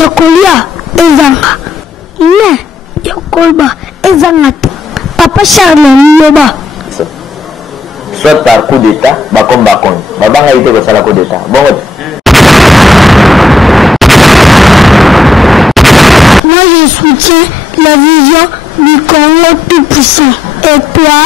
Yakolia ezanga. Ne, Yakolba ezanga. Papa Charles Loba. Soit par coup d'état, comme Bakon. Babanga été que ça la coup d'état. Bon. Moi je soutiens la vision du Congo tout puissant. Et toi?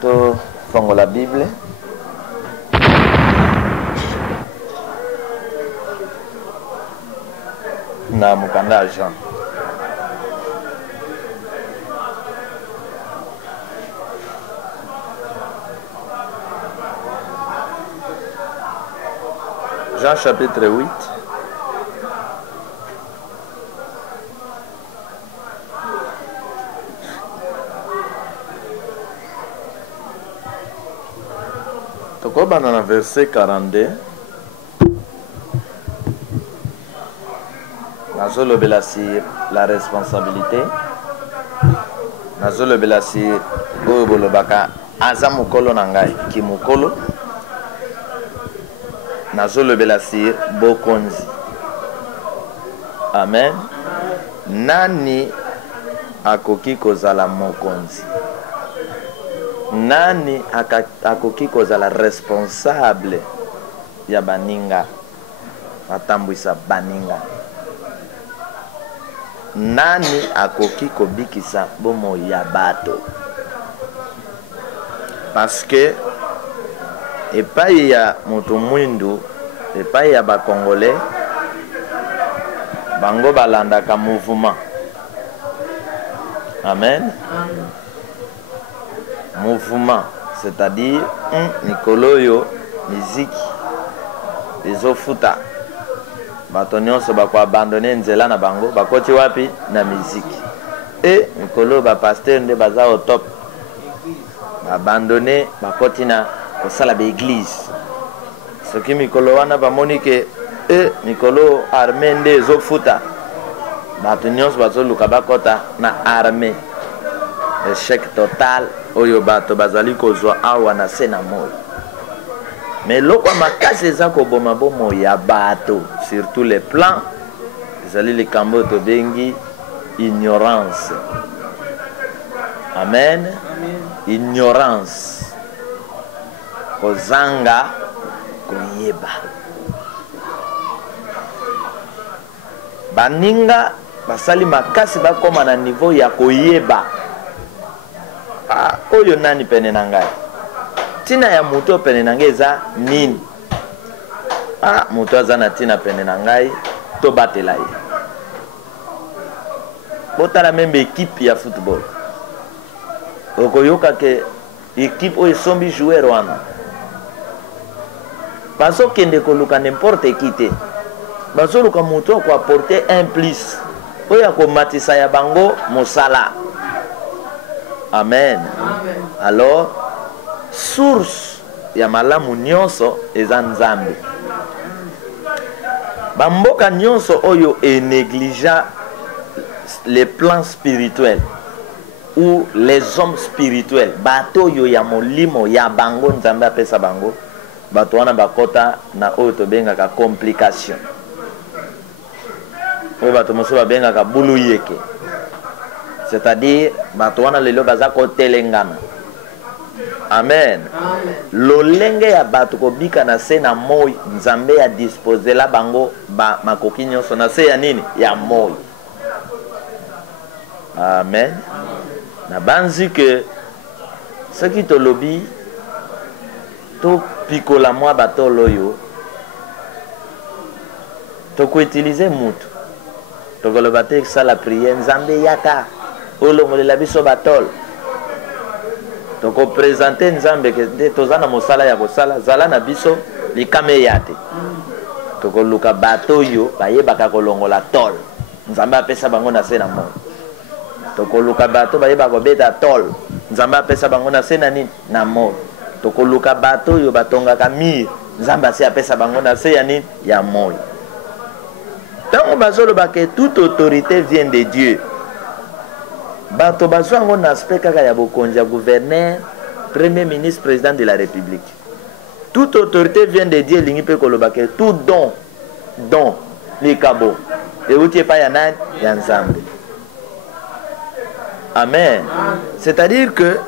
To fongo la Bible. Na mukanda Jean. Jean chapitre 8. Tokoba dans le verset 42. Nazolo Belasir, la responsabilité. Nazolo Belasir, Goyobolo Baka, Azamukolo Nangai, Kimukolo. Nazolo Belasir, Bokonzi. Amen. Nani akoki kozala mokonzi. Nani akoki kozala responsable ya baninga. Atambwisa baninga. Nani akoki kobikisa bomo ya bato. Parce que epai ya moto mwindu, epai ya ba congolais, bango balandaka mouvement. Amen. Mouvement, c'est-à-dire Nikoloyo, musique, ezofuta. Bato nyonso bako abandonner nzela na bango bakoti wapi na musique et mikolo ba pasteur nde baza au top abandonner bakoti na kosala ba église soki mikolo wana bamoni ke mikolo armée nde ezofuta bato nyonso bazoluka bakota na armée. Échec total oyo bato bazali kozwa awa na se na moi. Mais loko makasi eza koboma bomo ya bato sur tous les plans. Ezali les kambo to bengi ignorance. Amen. Ignorance. Kozanga koyeba. Baninga basali makasi bakoma na niveau ya koyeba. Oyo nani pene na ngai. Tina ya muto pene na ngai eza nini? Muto aza na tina pene na ngai to batela ye. Botala membe équipe ya football. Okoyoka ke équipe oyo sombi joueur wana. Baso kende koluka n'importe qui te. Baso luka muto ko apporter un plus. Oyo ko matisa ya bango mosala. Amen. Amen. Alors source ya malamu nyonso eza Nzambe. Bamboka nyonso oyo e négligea les plans spirituels ou les hommes spirituels. Bato yo ya molimo ya bango Nzambe apesa bango. Bato wana bakota na oyo tobengaka complication. Oyo bato moso babengaka bulu yeke. C'est-à-dire bato wana lelo baza kotelengana. Amen. Lolenge ya bato kobika na se na moi Nzambe ya disposer la bango ba makoki nyonso na se ya nini ya moi. Amen. Na banzi que ce qui te lobby to pikola moi bato loyo to ko utiliser mutu to ko lobate que ça la prière Nzambe yaka olongo la biso batol. Donc on présente Nzambe que tozana mosala ya kosala zala na biso likame yate. Donc luka bato yo bayebaka kolongola tol. Nzambe apesa bango na se na mo. Donc luka bato bayeba ko beta tol. Nzambe apesa bango na se na nini na mo. Donc luka bato yo batongaka mir. Nzambe apesa bango na se ya nini ya mo. Donc bazolo ba que toute autorité vient de Dieu. Bato bazwango na aspect kaka ya bokonja gouverneur Premier ministre, président de la République. Toute autorité vient de dire l'Ingipé Kolobake, tout don, les cabots. Et où tu n'es pas Yanan, Yanzambe. Amen. C'est-à-dire que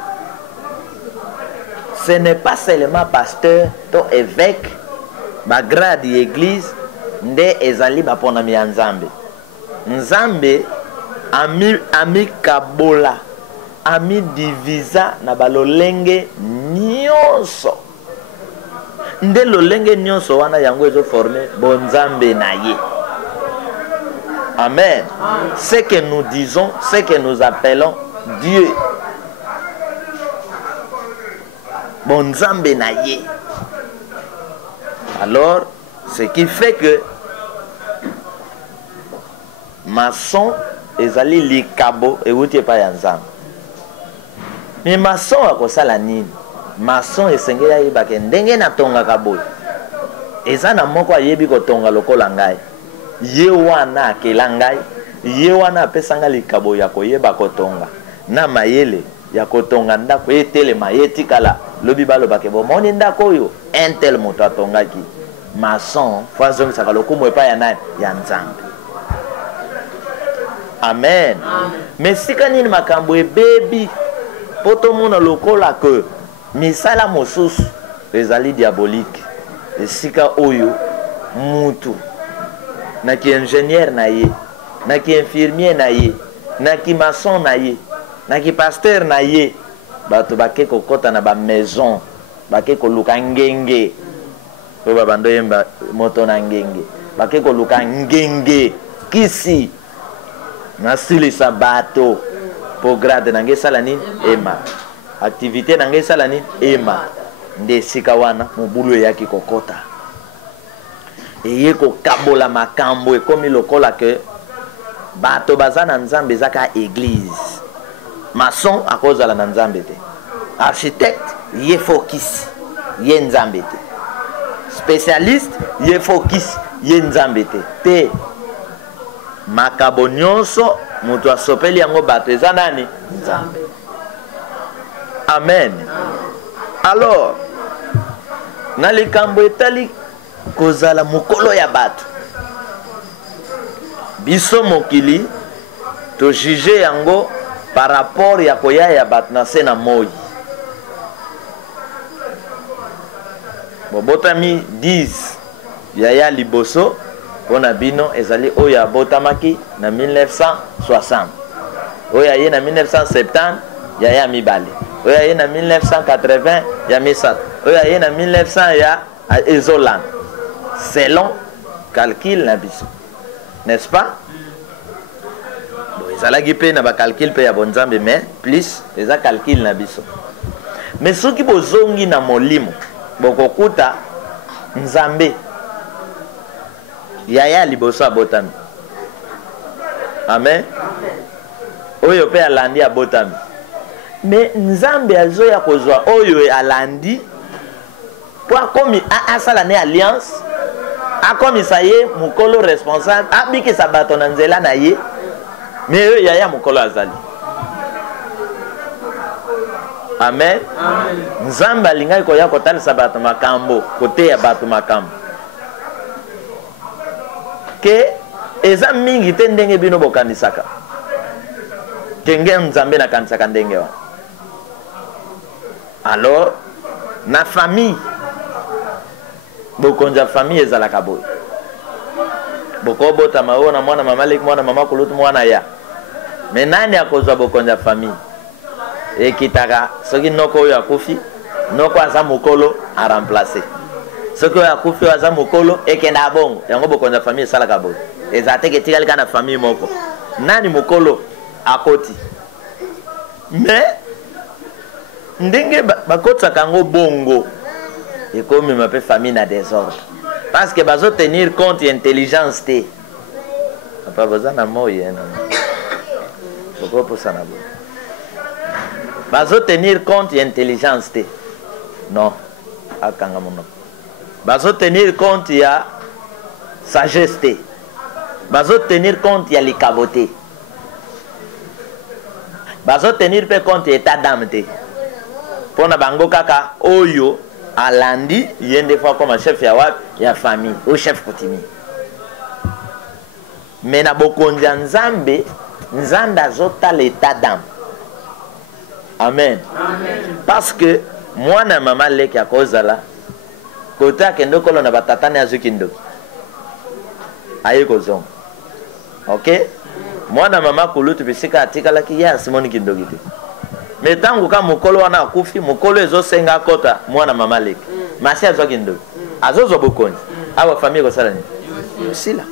ce n'est pas seulement pasteur, ton évêque, ma grade d'église, nde ezali baponami ya Nzambe. Nzambe ami kabola, ami divisa na balolenge nyonso. Nde lolenge nyonso wana yango ezo former bonzambe na ye. Amen. Ce que nous disons, ce que nous appelons Dieu. Bonzambe na ye. Alors, ce qui fait que maçon ezali likabo et outi pa ya Nzambe. Mais maçon akosala nini? Maçon esenge ya yebake ndenge na tonga kaboy. Eza na moko ayebi kotonga lokola ngai. Ye wana akela ngai, ye wana apesanga likabo ya koyeba kotonga. Na mayele ya kotonga ndako etelema yetikala lobi balobake bomoni ndako oyo intel moto atongaki. Maçon fazongi saka lokumu epa ya nani ya Nzambe. Amen. Mais sika nini makambo ebebi poto mona lokola que misala mosusu ezali diabolique. Esika oyo mutu naki ingénieur na ye, naki infirmier na ye, naki maçon na ye, naki pasteur na ye, bato bake kokota na ba maison, bake koluka ngenge. Po babando yemba moto na ngenge. Bake koluka ngenge kisi nasilisa bato po grade nange sala nini ema. Activité nange sala nini ema. Nde sika wana mobulu yaki kokota. Eye ko kabola makambo e komi lokola ke bato bazana Nzambe zaka église. Maçon akozala na Nzambe te. Architecte ye focus ye Nzambe te. Spécialiste ye focus ye Nzambe te. Te makabo nyonso mutu asopeli yango bato eza nani? Nzambe. Amen. Alors na likambo etali kozala mukolo ya bato. Biso mokili to juger yango par rapport ya koya ya bato na se na moi. Bobotami 10 yaya liboso pona bino ezali oya botamaki na 1960. Oya ye na 1970 yaya mibale. Oya ye na 1980 ya misato. Oya ye na 1900 ya ezolan. Selon calcul na biso. N'est-ce pas? Bon, ezalaki pe na ba calcul pe ya bonzambe mais plus eza calcul na biso. Mais soki bozongi na molimo bokokuta Nzambe yaya liboso abotami. Amen. Oyo pe alandi abotami. Mais Nzambe azoya kozwa oyo alandi po akomi asala ne alliance, akomi sa ye mukolo responsable abikisa bato na nzela na ye, mais oyo yaya mukolo azali. Amen. Nzambe alingai koya kotalisa bato makambo kote ya bato makambo ke eza mingi te ndenge bino bokanisaka kenge Nzambe na kanisaka ndenge wa. Alors na famille bokonja famille ezalaka boy bokobota maona mwana mama leki mwana mama kulutu mwana ya. Mais nani akozwa bokonja famille ekitaka soki noko oyo akufi noko aza mokolo a remplacer soki oyo akufi aza mokolo ekenda abongo yango bokonja famille esalaka boy. Eza te ketikali kana famille moko nani mokolo akoti. Mais ndenge bakotsaka ngo bongo ekomi mape famille na désordre parce que bazo tenir compte intelligence te papa bazana moye na boko posana bo bazo tenir compte intelligence te non akanga mono bazo tenir compte ya sagesse te bazo tenir compte ya likabote bazo tenir pe compte état d'âme te pona bango kaka oyo alandi yende fois comme chef ya wap ya famille au chef coutumier. Mais na bokonzi ya Nzambe, Nzambe azota l'état d'âme. Amen. Amen. Parce que moi na mama leki akozala côté akendo kolo na batatane azukindo aye kozonga. OK? Moi na mama kulutu bisika atikala ki ya simoni kindogi te. Mais tangu ka mokolo wana akufi mokolo ezo senga kota mwana mama leki. Masi azokindo. Azozo bokonzi. Awa famille ko sala ni. Sila.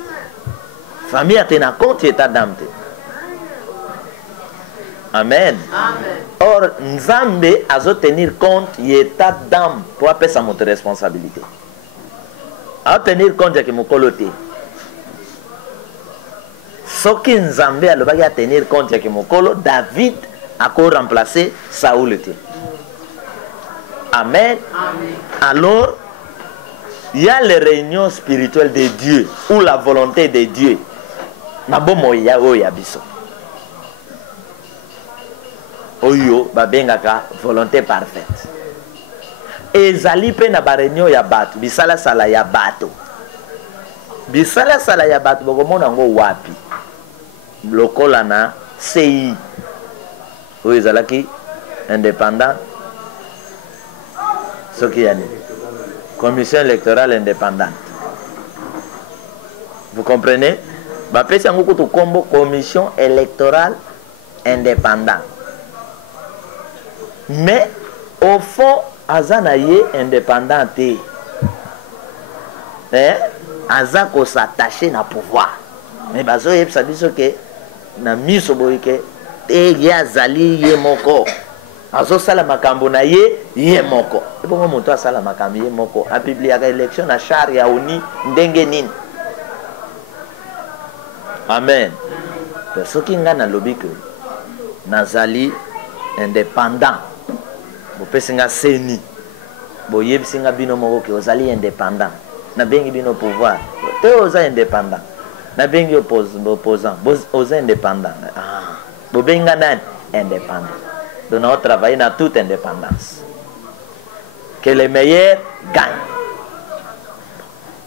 Famille atena compte état d'âme. Amen. Amen. Or, Nzambe a tenir compte de l'état d'âme pour appeler sa notre responsabilité. A tenir compte de mon coloté. Ce qui Nzambe a tenir compte de mon colo, David a remplacé Saoul. Amen. Amen. Alors, il y a les réunions spirituelles de Dieu ou la volonté de Dieu. Nabomoya oyabiso. Oyo babengaka volonté parfaite. Ezali pe na ba réunion ya bato, bisala sala ya bato. Bisala sala ya bato bokomona ngo wapi? Lokola na CI. Oyo ezalaki indépendant. Soki yani. Commission électorale indépendante. Vous comprenez? Bapesi yango kutu kombo commission électorale indépendante. Mais au fond, Azanaye indépendant, Azako s'attacher na pouvoir. Mais bazo yeb sabi so ke na miso boyke te ya zali ye moko. Azo sala makambo na ye moko. E bongo moto asala makambo ye moko. A publié la élection na char ya oni ndenge nini. Amen. Parce que nga na lobi que nazali indépendant. Bo pesinga seni. Bo yebisinga bino moko ke ozali indépendant. Na bengi bino pouvoir. Te oza indépendant. Na bengi opposant. Bo oza indépendant. Ah. Bo benga nani indépendant. Donc on travaille dans toute indépendance. Que les meilleurs gagnent.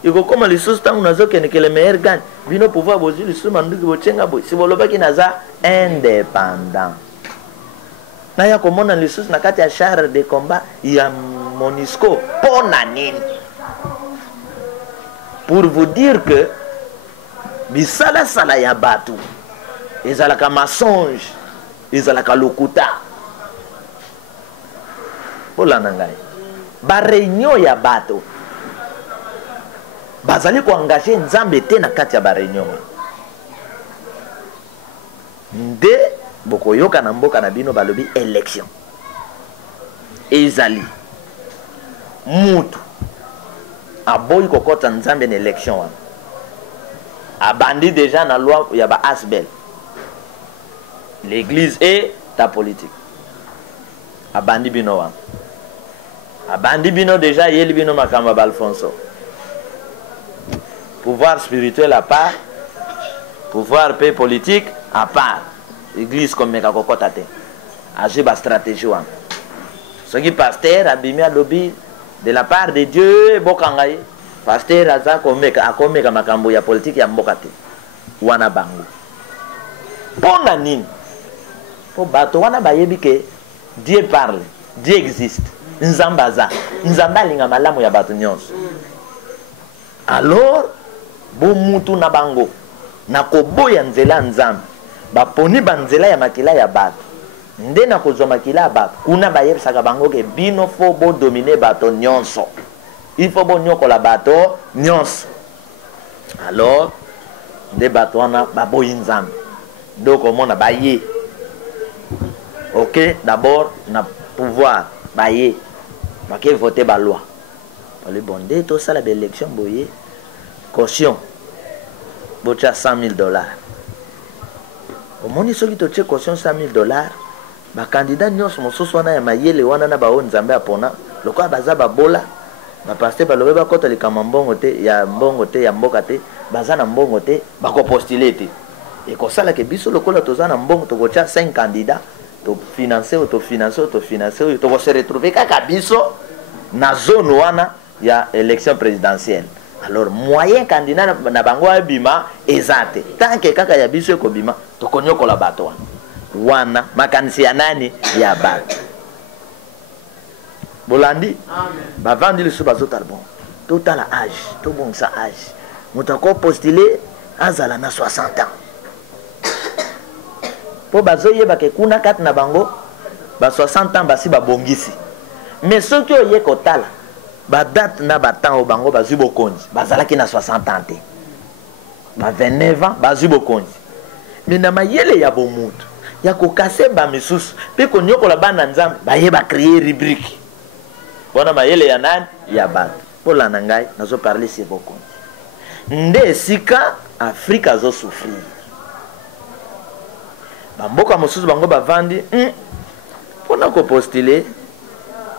Il faut comme les choses tant que les meilleurs gagnent. Bino pouvoir bozi les sous mandu bo chenga bo. Si boloba ki naza indépendant. Na ya komona les sous na kati ya char de combat ya Monisco pona nini. Pour vous dire que bisala sala ya batu. Ezalaka mensonge, ezalaka lokuta. Pola nangai. Ba réunion ya bato. Bazali ko engager Nzambe te na kati ya ba réunion. Nde bokoyoka na mboka na bino balobi élection. Ezali mutu aboyi kokota Nzambe na élection wana. Abandi déjà na loi ya ba asbel. L'église est ta politique. Abandi bino wana. Abandi bino déjà yeli bino makamba balfonso. Pouvoir spirituel à part, pouvoir paix politique à part. Église comme meka kokota te. Agir ba stratégie wana. Ce qui pasteur abimi lobby de la part de Dieu bokangai. Pasteur aza komeka makambo ya politique ya mboka te. Wana bango. Pona nini? Po bato wana bayebi ke Dieu parle, Dieu existe. Nzambaza, Nzamba linga malamu ya bato nyonso. Alors, bo mutu na bango na koboya nzela Nzambe. Baponi banzela ya makila ya bato. Nde na kozwa makila ya bato. Kuna bayebisaka bango ke bino fo bo dominer bato nyonso. Il faut bo nyokola bato nyonso. Alors, nde bato wana baboyi Nzambe. Donc omona baye. OK, d'abord na pouvoir baye. Bake voter ba loi. Pale bonde to sala be élection boye. Caution. Bocha $100,000. Omoni soki to tche caution $100,000. Ba candidat nyonso mosusu wana ya mayele wana na bao Nzambe apona. Lokwa baza babola. Ba pasteur balobe ba kota likama mbongo te ya mboka te. Baza na mbongo te bako postuler te. Et ko sala ke biso lokola toza na mbongo to kocha 5 candidats. tofinance oyo tokose retrouve kaka biso na zone wana ya élection présidentielle. Alors moyen candidat na bango abima ezate tant que kaka ya biso ekobima tokonyokola bato wana makanisi ya nani ya bato bolandi bavandi lisusu bazotala bon totala âge tobongisa âge moto akopostule azala na 60 ans po bazoyeba ke kuna kati na bango ba 60 ans basi babongisi mais soki oye kotala badate na batemps o bango bazwi bokonzi bazalaki na 60 ans te ba 29 ans bazwi bokonzi mais na mayele ya bomutu ya kokase bamisusu mpe konyokola bana nzambe bayeba créer rubrique bona mayele ya nani ya bato mpola na ngai nazoparle sur bokonzi nde esika afrique azosouffrir bamboka mosusu bango bavandi mpona kopostule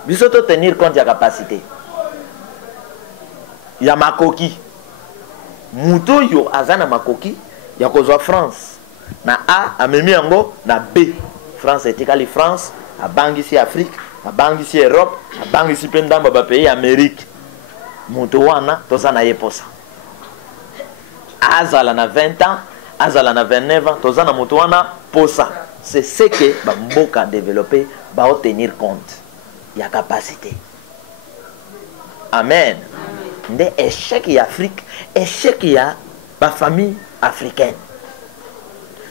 biso to tenir compte ya capacité ya makoki mutu oyo aza na makoki ya kozwa France na A amemi yango na B France etikali France abangisi Afrique abangisi Europe abangisi mpe ndambo bapays ya Amérique mutu wana toza na ye posa azala na 20 ans azala na 29 ans toza na mutu wana posa. C'est ce que bamboka développé va tenir compte ya capacité. Amen. Nde échec ya Afrique, échec ya ba famille africaine.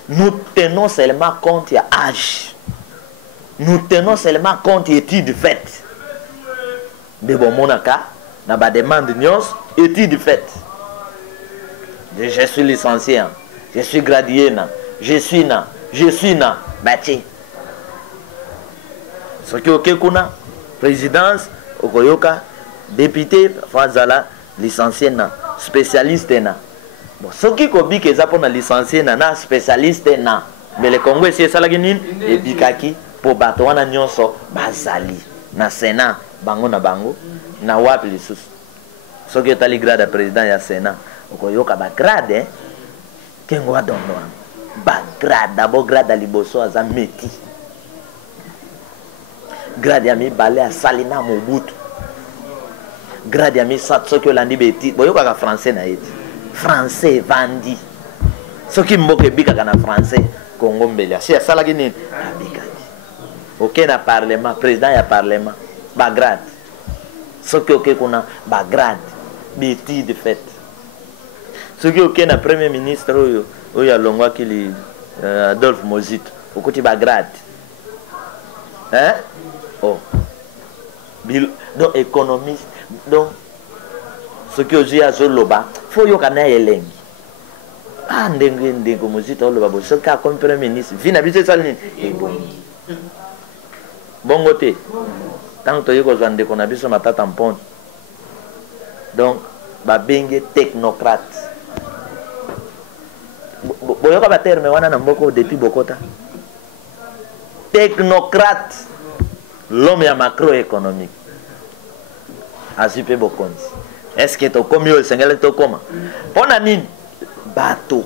Nous tenons seulement compte ya âge. Nous tenons seulement compte études faites. De bon monaka na ba demande nyos études faites. Je suis licencié, je suis gradué, je suis na bati. Soki oke kuna présidence okoyoka député fazala licencié na spécialiste na. Bon soki kobiki eza pona licencié na spécialiste na. Mais le Congo esi esalaki nini ebikaki po bato wana nyonso bazali na Sénat bango na bango na wapi lisusu. Soki otali grade ya président ya Sénat okoyoka ba grade kengo adondo ba grade d'abord grade à liboso aza meti grade ya mibale asali na Mobutu grade ya misatu soki olandi beti boyokaka français na yeti français vandi soki mboka ebikaka na français Congo mbele asi asalaki nini abikaki oke na parlement président ya parlement ba grade soki oke kuna ba grade beti de fait soki oke na premier ministre oyo alongwaki li Adolphe Mozito okuti ba grade oh donc économiste donc soki ozwi azoloba fo yoka na elengi ndenge Mozito oloba bo soki akomi premier ministre vi na biso esali nini ebongi bongo te ntango toyei kozwa ndeko na biso Matata Mponto donc babenge technocrate boyoka baterme wana na mboko depuis bokota technocrate l'homme ya macroéconomique azwi mpe bokonzi est-ce que tokomi oyo esengeli tokoma mpona nini bato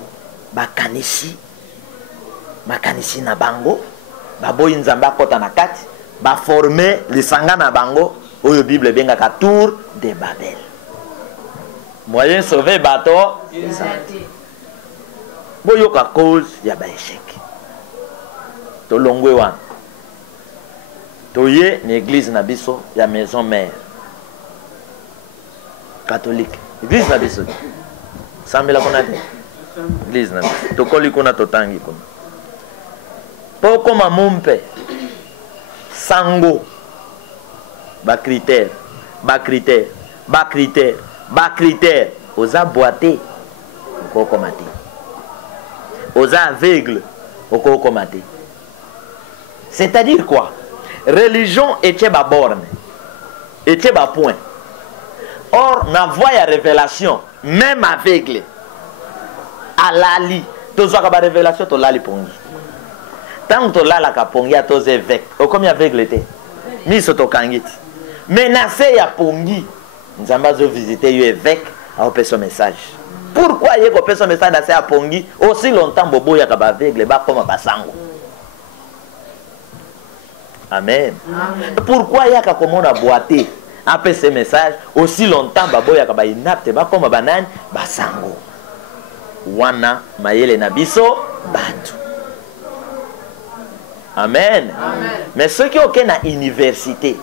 makanisi na bango baboyi nzambe akota na kati baforme lisanga na bango oyo bible ebengaka tour de Babel moyen sauver bato boyoka cause ya baéchec tolongwe wana toye na église na biso ya maison mère catholique église na biso sambela kuna te église na biso tokoli kuna totangi kuna po koma mumpe sango ba critère oza boité okokoma te oza aveugle okokoma te. C'est-à-dire quoi? Religion était ba borne, était ba point. Or, na voie ya révélation, même aveugle, alali, tozwaka ba révélation to lali pongi. Tant to lala ka pongi atoze évêque, okomi aveugle te. Miso to kangiti. Menacé ya pongi, nzamba zo visiter yo évêque, a opé son message. Pourquoi yeko opé son message na se ya pongi aussi longtemps bobo ya ka ba aveugle ba koma basango? Amen. Pourquoi yaka komona boité après ce message aussi longtemps baboya ka ba inapte ba koma banani basango wana mayele na biso batu. Amen. Mais ceux qui ont na université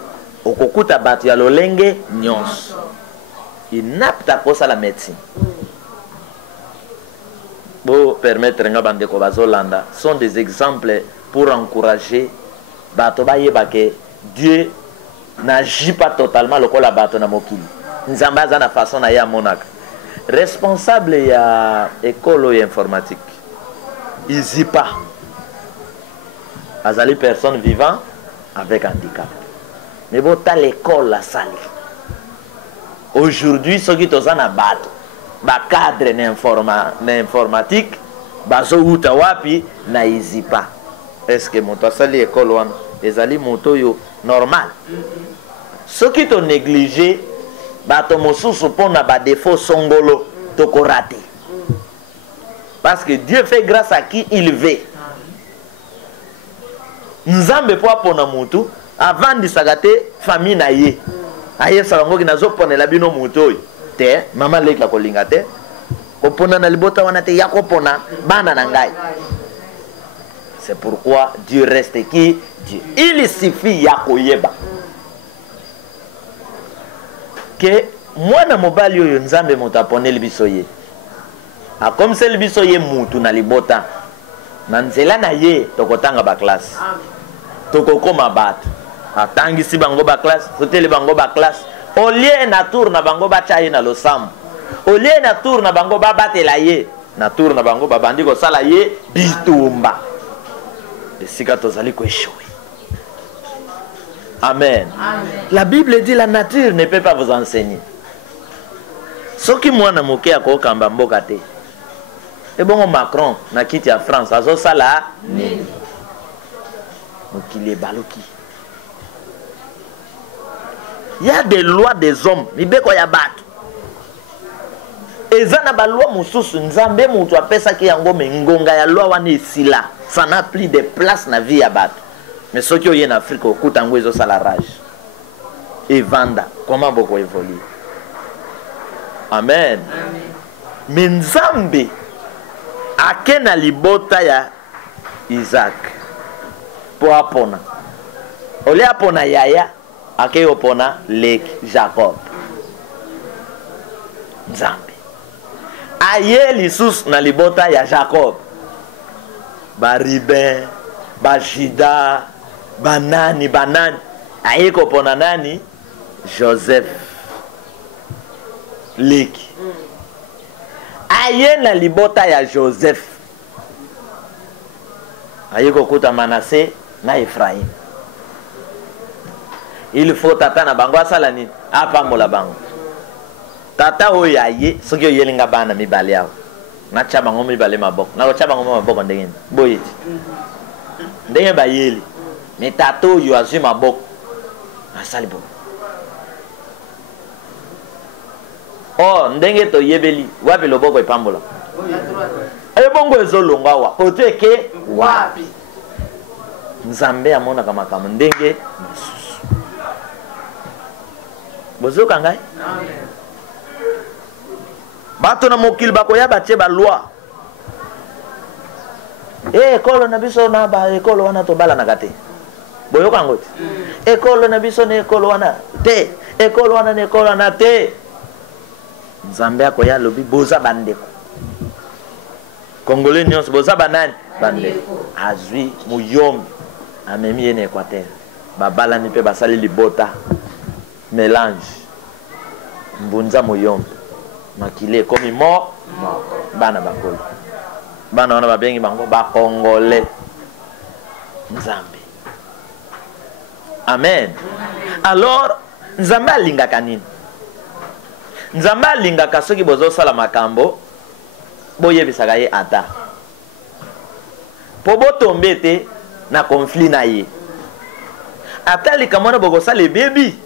okokuta batu ya lolenge nyonso inapta kosa la médecine. Bo permettre nga bandeko bazolanda sont des exemples pour encourager bato ba yeba ke Dieu n'agit pas totalement lokola bato na mokili. Nzambe aza na façon na ya monaka. Responsable ya école informatique. Izipa. Azali personne vivant avec handicap. Mais bon, t'as l'école la salle. Aujourd'hui, ceux qui sont en bateau, ba cadre informatique, bazo uta wapi na Izipa. Est-ce que mon sali école wana ezali moto yo normal? Ceux qui t'ont négligé, bato mosusu pona ba défaut songolo toko raté. Parce que Dieu fait grâce à qui il veut. Nzambe po pona mutu avant de sagate famille na ye. Aye salango ki nazo ponela bino mutu te mama leka kolinga te. Kopona na libota wana te yakopona bana na ngai. C'est pourquoi Dieu reste qui? Dieu. Il suffit yakoyeba. Que mwana mobali oyo nzambe moto aponeli biso ye. A comme c'est biso ye mutu na libota. Na nzela na ye tokotanga ba classe. Tokokoma batu. Atangisi bango ba classe, foteli bango ba classe. Au lieu na tour na bango ba chaye na losam. Au lieu na tour na bango ba batela ye. Na tour na bango ba bandi ko sala ye bitumba. Esika tozali ko échouer. Amen. Amen. La Bible dit la nature ne peut pas vous enseigner. Soki mwana moke akokamba mboka te. Et bon Macron na kiti ya France azo sala nini? Mokili baloki. Il y a des lois des hommes, mibeko ya batu. Ezana ba loi mususu nzambe mutu apesa ki yango mengonga ya loi wana esila. Ça n'a plus de place na vie ya batu. Mais ceux qui ont en Afrique au kutango ezo sala rage. Et vanda, comment beaucoup évolue. Amen. Mais nzambe akena libota ya Isaac pour apona. Ole apona yaya ake opona lek Jacob. Nzambe aye lisusu na libota ya Jacob. Ba Ruben, ba Juda, banani aye kopona nani? Joseph leki. Aye na libota ya Joseph aye kokuta Manassé na Ephraim. Il faut tata na bango asala nini? Apambola bango. Tata oyo aye soki oyelinga bana mibale yao na cha bango mibale maboko na ko cha bango maboko ndenge boyeti ndenge bayeli mais tata oyo azwi maboko asali bo. Oh ndenge to yebeli wapi loboko epambola ebongo ezolongwa wa poteke wapi nzambe amona kama kama ndenge bozoka ngai. Amen. Bato na mokili bakoya batie ba loi. Ekolo na biso na ba ekolo wana to bala na kate. Boyoka ngoti. Ekolo na biso ne ekolo wana te. Ekolo wana ne ekolo wana te. Nzambe akoya lobi boza bandeko. Congolais nyonso boza banani bandeko. Azwi muyombi amemi ene Équateur. Babala ni pe basali libota. Mélange mbunza muyombi makile komi mort bana bakolo bana wana babengi bango ba Congolais nzambe. Amen. Alors nzambe alingaka nini? Nzambe alingaka soki bozosala makambo boyebisaka ye ata po botombe te na conflit na ye ata likamwana bokosala ebebi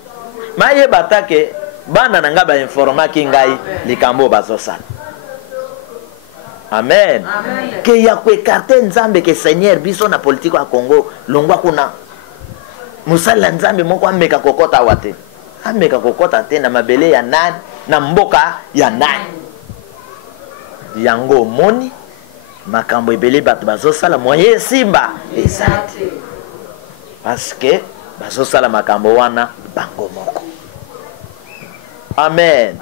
maye batake bana nanga ba informaki ngai likambo bazosala. Amen. Amen. Que ya ko écarter nzambe que Seigneur biso na politique ya Congo longwa kuna musala nzambe moko ameka kokota wate ameka kokota te na mabele ya nani na mboka ya nani yango moni makambo ebele bato bazosala moye simba ezate parce que bazosala makambo wana bango moko. Amen.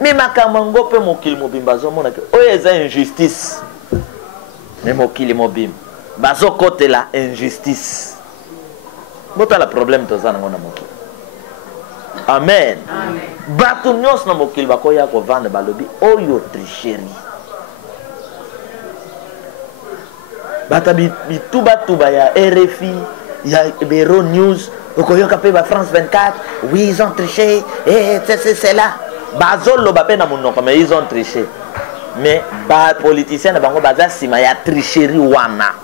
Mais makambo ngo pe mokili mobimba bazomona ke oyo eza injustice mais mokili mobimba bazokotela injustice botala problème toza nango na mokili. Amen. Bato nyonso na mokili bakoya kovanda balobi oyo tricherie bata bituba ya RFI ya Bero News okoyoka pe ba France 24 oui ils ont triché et c'est là bazolo ba pe na monoko mais ils ont triché mais ba politiciens na bango baza sima ya tricherie wana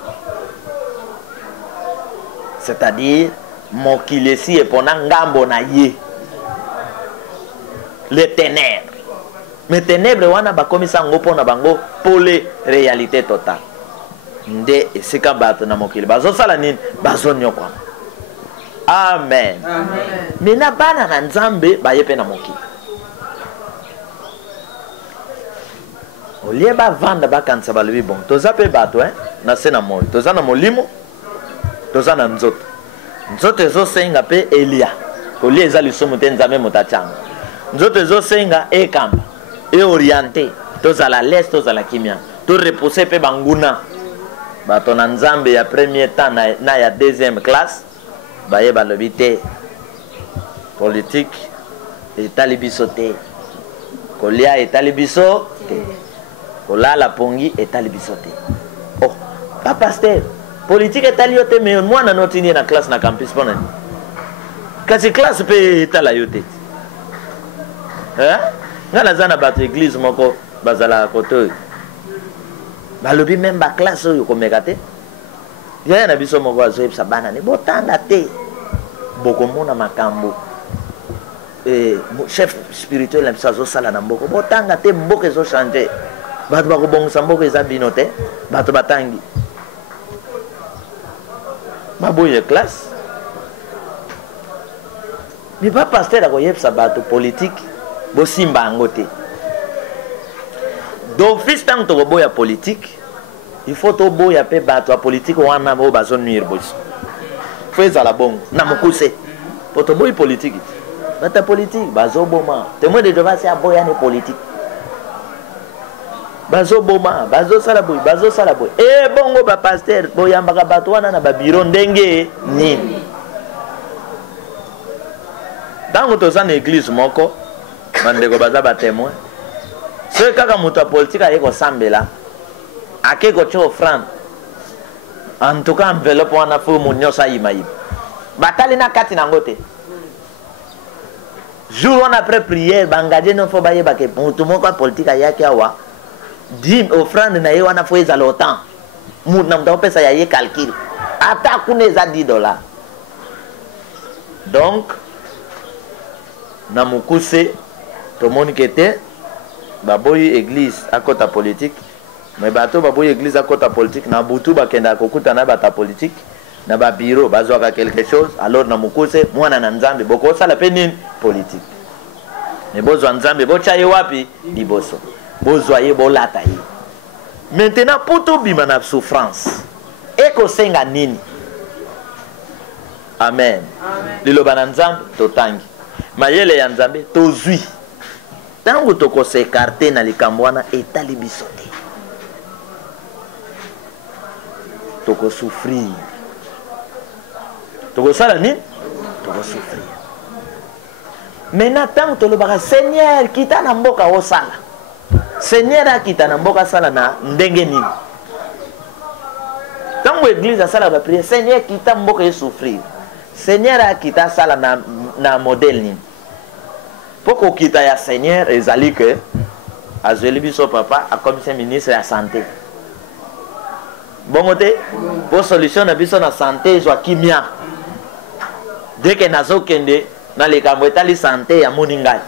c'est-à-dire mokili si epona ngambo na ye les ténèbres mais ténèbres wana bakomisa ngo pona bango pole réalité totale nde esika bato na mokili bazosala nini bazonyokwa. Amen. Mina bana na nzambe baye pe na mokili olie bavanda bakanisa balobi bon toza pe bato na se na moi toza na molimo toza na nzoto ezosenga pe elia olie eza lisumu te nzambe motatianga nzoto ezosenga ekamba eoriente tozala l'est tozala kimia to repousse pe banguna bato na nzambe ya premier temps na ya deuxième classe baye balobi te politique etali biso te kolia etali biso te kolala pongi etali biso te. Oh pas pasteur politique etali yo te mais mwana notini na classe na campus pona kasi classe pe etala yo te ngana zana bato église moko bazala koto balobi même ba classe oyo komeka te yaya na biso moko azoyebisa bana ne botanga te bokomona makambo chef spirituel na biso azosala na mboka botanga te mboka ezochange bato bakobongisa mboka eza bino te bato batangi baboye classe mi ba pasteur akoyebisa bato politique bosimba yango te d'office ntango tokoboya politique il faut toboya pe bato ya politique wana oyo bazonuire biso fo ezala bongo na mokuse po toboyi politique bato ya politique bazoboma témoin de Jéhovah si aboya ne politique bazoboma bazosala boyi e bongo bapaster boyambaka bato wana na babiro ndenge nini ntango toza na église moko bandeko baza batémoin soki kaka moto ya politique aye kosambela ake kotia offrande en tout cas enveloppe wana fo mo nyonso ayimayima batali na kati nango te jour wana après prière bangadie no fo bayebake moto moko ya politique ayaki awa dim offrande na ye wana fo ezala autant moto na moto akopesa ya ye calcul ata kuna eza $10. Donc na mokuse tomoni ke te baboyi église akota politique mais bato baboyi église akota politique na butu bakenda kokuta na bata politique na ba bureau bazwaka quelque chose alors na mokuse mwana na nzambe bokosala pe nini politique mais bozwa nzambe botia ye wapi liboso bozwa ye bolata ye maintenant pour tobima na souffrance ekosenga nini. Amen. Liloba na nzambe totangi mayele ya nzambe tozwi tango tokose ekarte na likambo wana etali biso te tokosouffrir tokosala nini tokosouffrir. Maintenant tango tolobaka Seigneur kita na mboka osala Seigneur akita na mboka sala na ndenge nini tango église asala ba prière Seigneur kita mboka esouffrir Seigneur akita sala na modèle nini poko kita ya Seigneur ezali que azweli biso papa akomisa ministre ya santé bongo te po solution na biso na santé ezwa kimia dès que nazokende na likambo etali santé ya moni ngai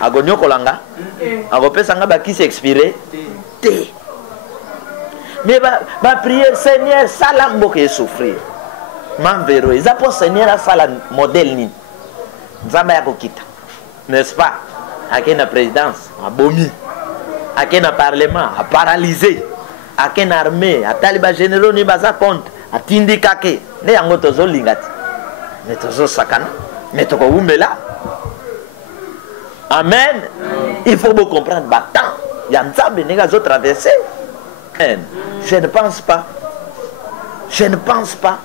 agonyokolanga akopesa nga bakisi expiré te mais ba prière Seigneur sala mboka esouffrir Manvero, ils ont Seigneur à ça la modèle ni. Nzamba ya kokita. N'est-ce pas? À quelle présidence, à bomi. À quel parlement, à paralysé. À quelle armée, à taliban généraux ni baza compte, à tindikake. Ne yango tozo lingati. Mais tozo sakana. Mais toko umbela. Amen. Il faut vous comprendre. Battant. Il y a Nzambe nega zo traversé. Je ne pense pas. Je ne pense pas.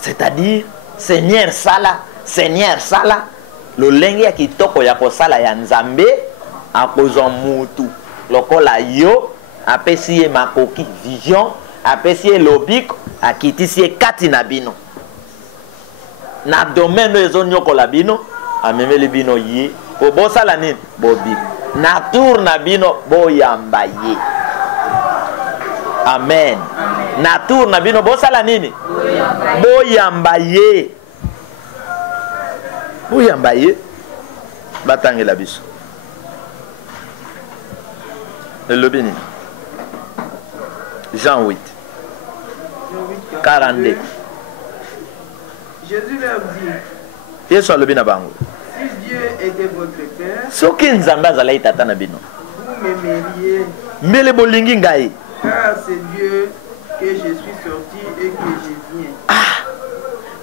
C'est-à-dire, Seigneur Sala, le lengi ya kitoko ya kosala ya Nzambe, a kozwa mutu. Lokola yo, apesi ye makoki, vision, apesi ye lobiko, akitisi ye kati na bino. Na domaine ezo nyokola bino, amemeli bino ye, po bosala nini? Bobi. Na tour na bino, boyamba ye. Amen. Na tour na bino bosala nini? Boyamba ye. Boyamba ye. Batangela biso. Le béni. Jean 8. 42. Jésus leur dit. Yesu alobi na bango. Si Dieu était votre père, soki Nzambe azalaki tata na bino, vous m'aimeriez. mbele bolingi ngai. Car c'est Dieu que je suis sorti et que je viens. Ah,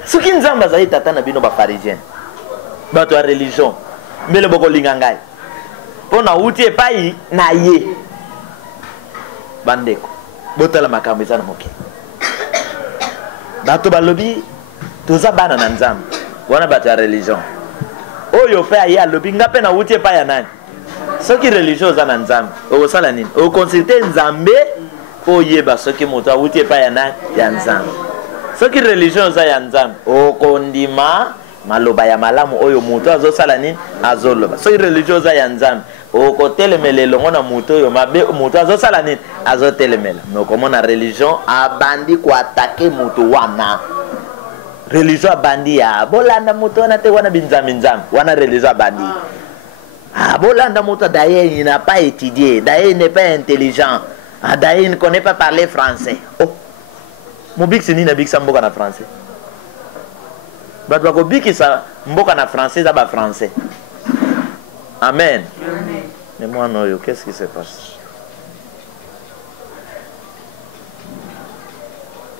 soki Nzambe azalaki tata na bino baparisien, bato ya religion, mbele bokolinga ngai mpo na uti epai na ye. Bandeko, botala makambo eza na moke. Bato balobi toza bana na Nzambe, wana bato ya religion oyo pe aye alobi nga pe na uti epai ya nani. Soki religion oza na Nzambe okosala nini? Okonsulte Nzambe po yeba soki moto awuti epai ya nani? Ya Nzambe. Soki religion oza ya Nzambe okondima maloba ya malamu oyo moto azosala nini? Azoloba. Soki religion oza ya Nzambe okotelemela elongo na moto oyo mabe moto azosala nini? Azotelemela. Mais okomona religion abandi koatake moto wana. Religion abandi ya bolanda moto wana te wana binzambe nzambe wana religion abandi. Ah, bolanda moto d'ailleurs il n'a pas étudié, d'ailleurs il n'est pas intelligent, ah, d'ailleurs il ne connaît pas parler français. Oh, mon bik c'est ni na bik sa mboka na français. Bato bako bik sa mboka na français za ba français. Amen. Amen. Mais moi non yo, qu'est-ce qui se passe?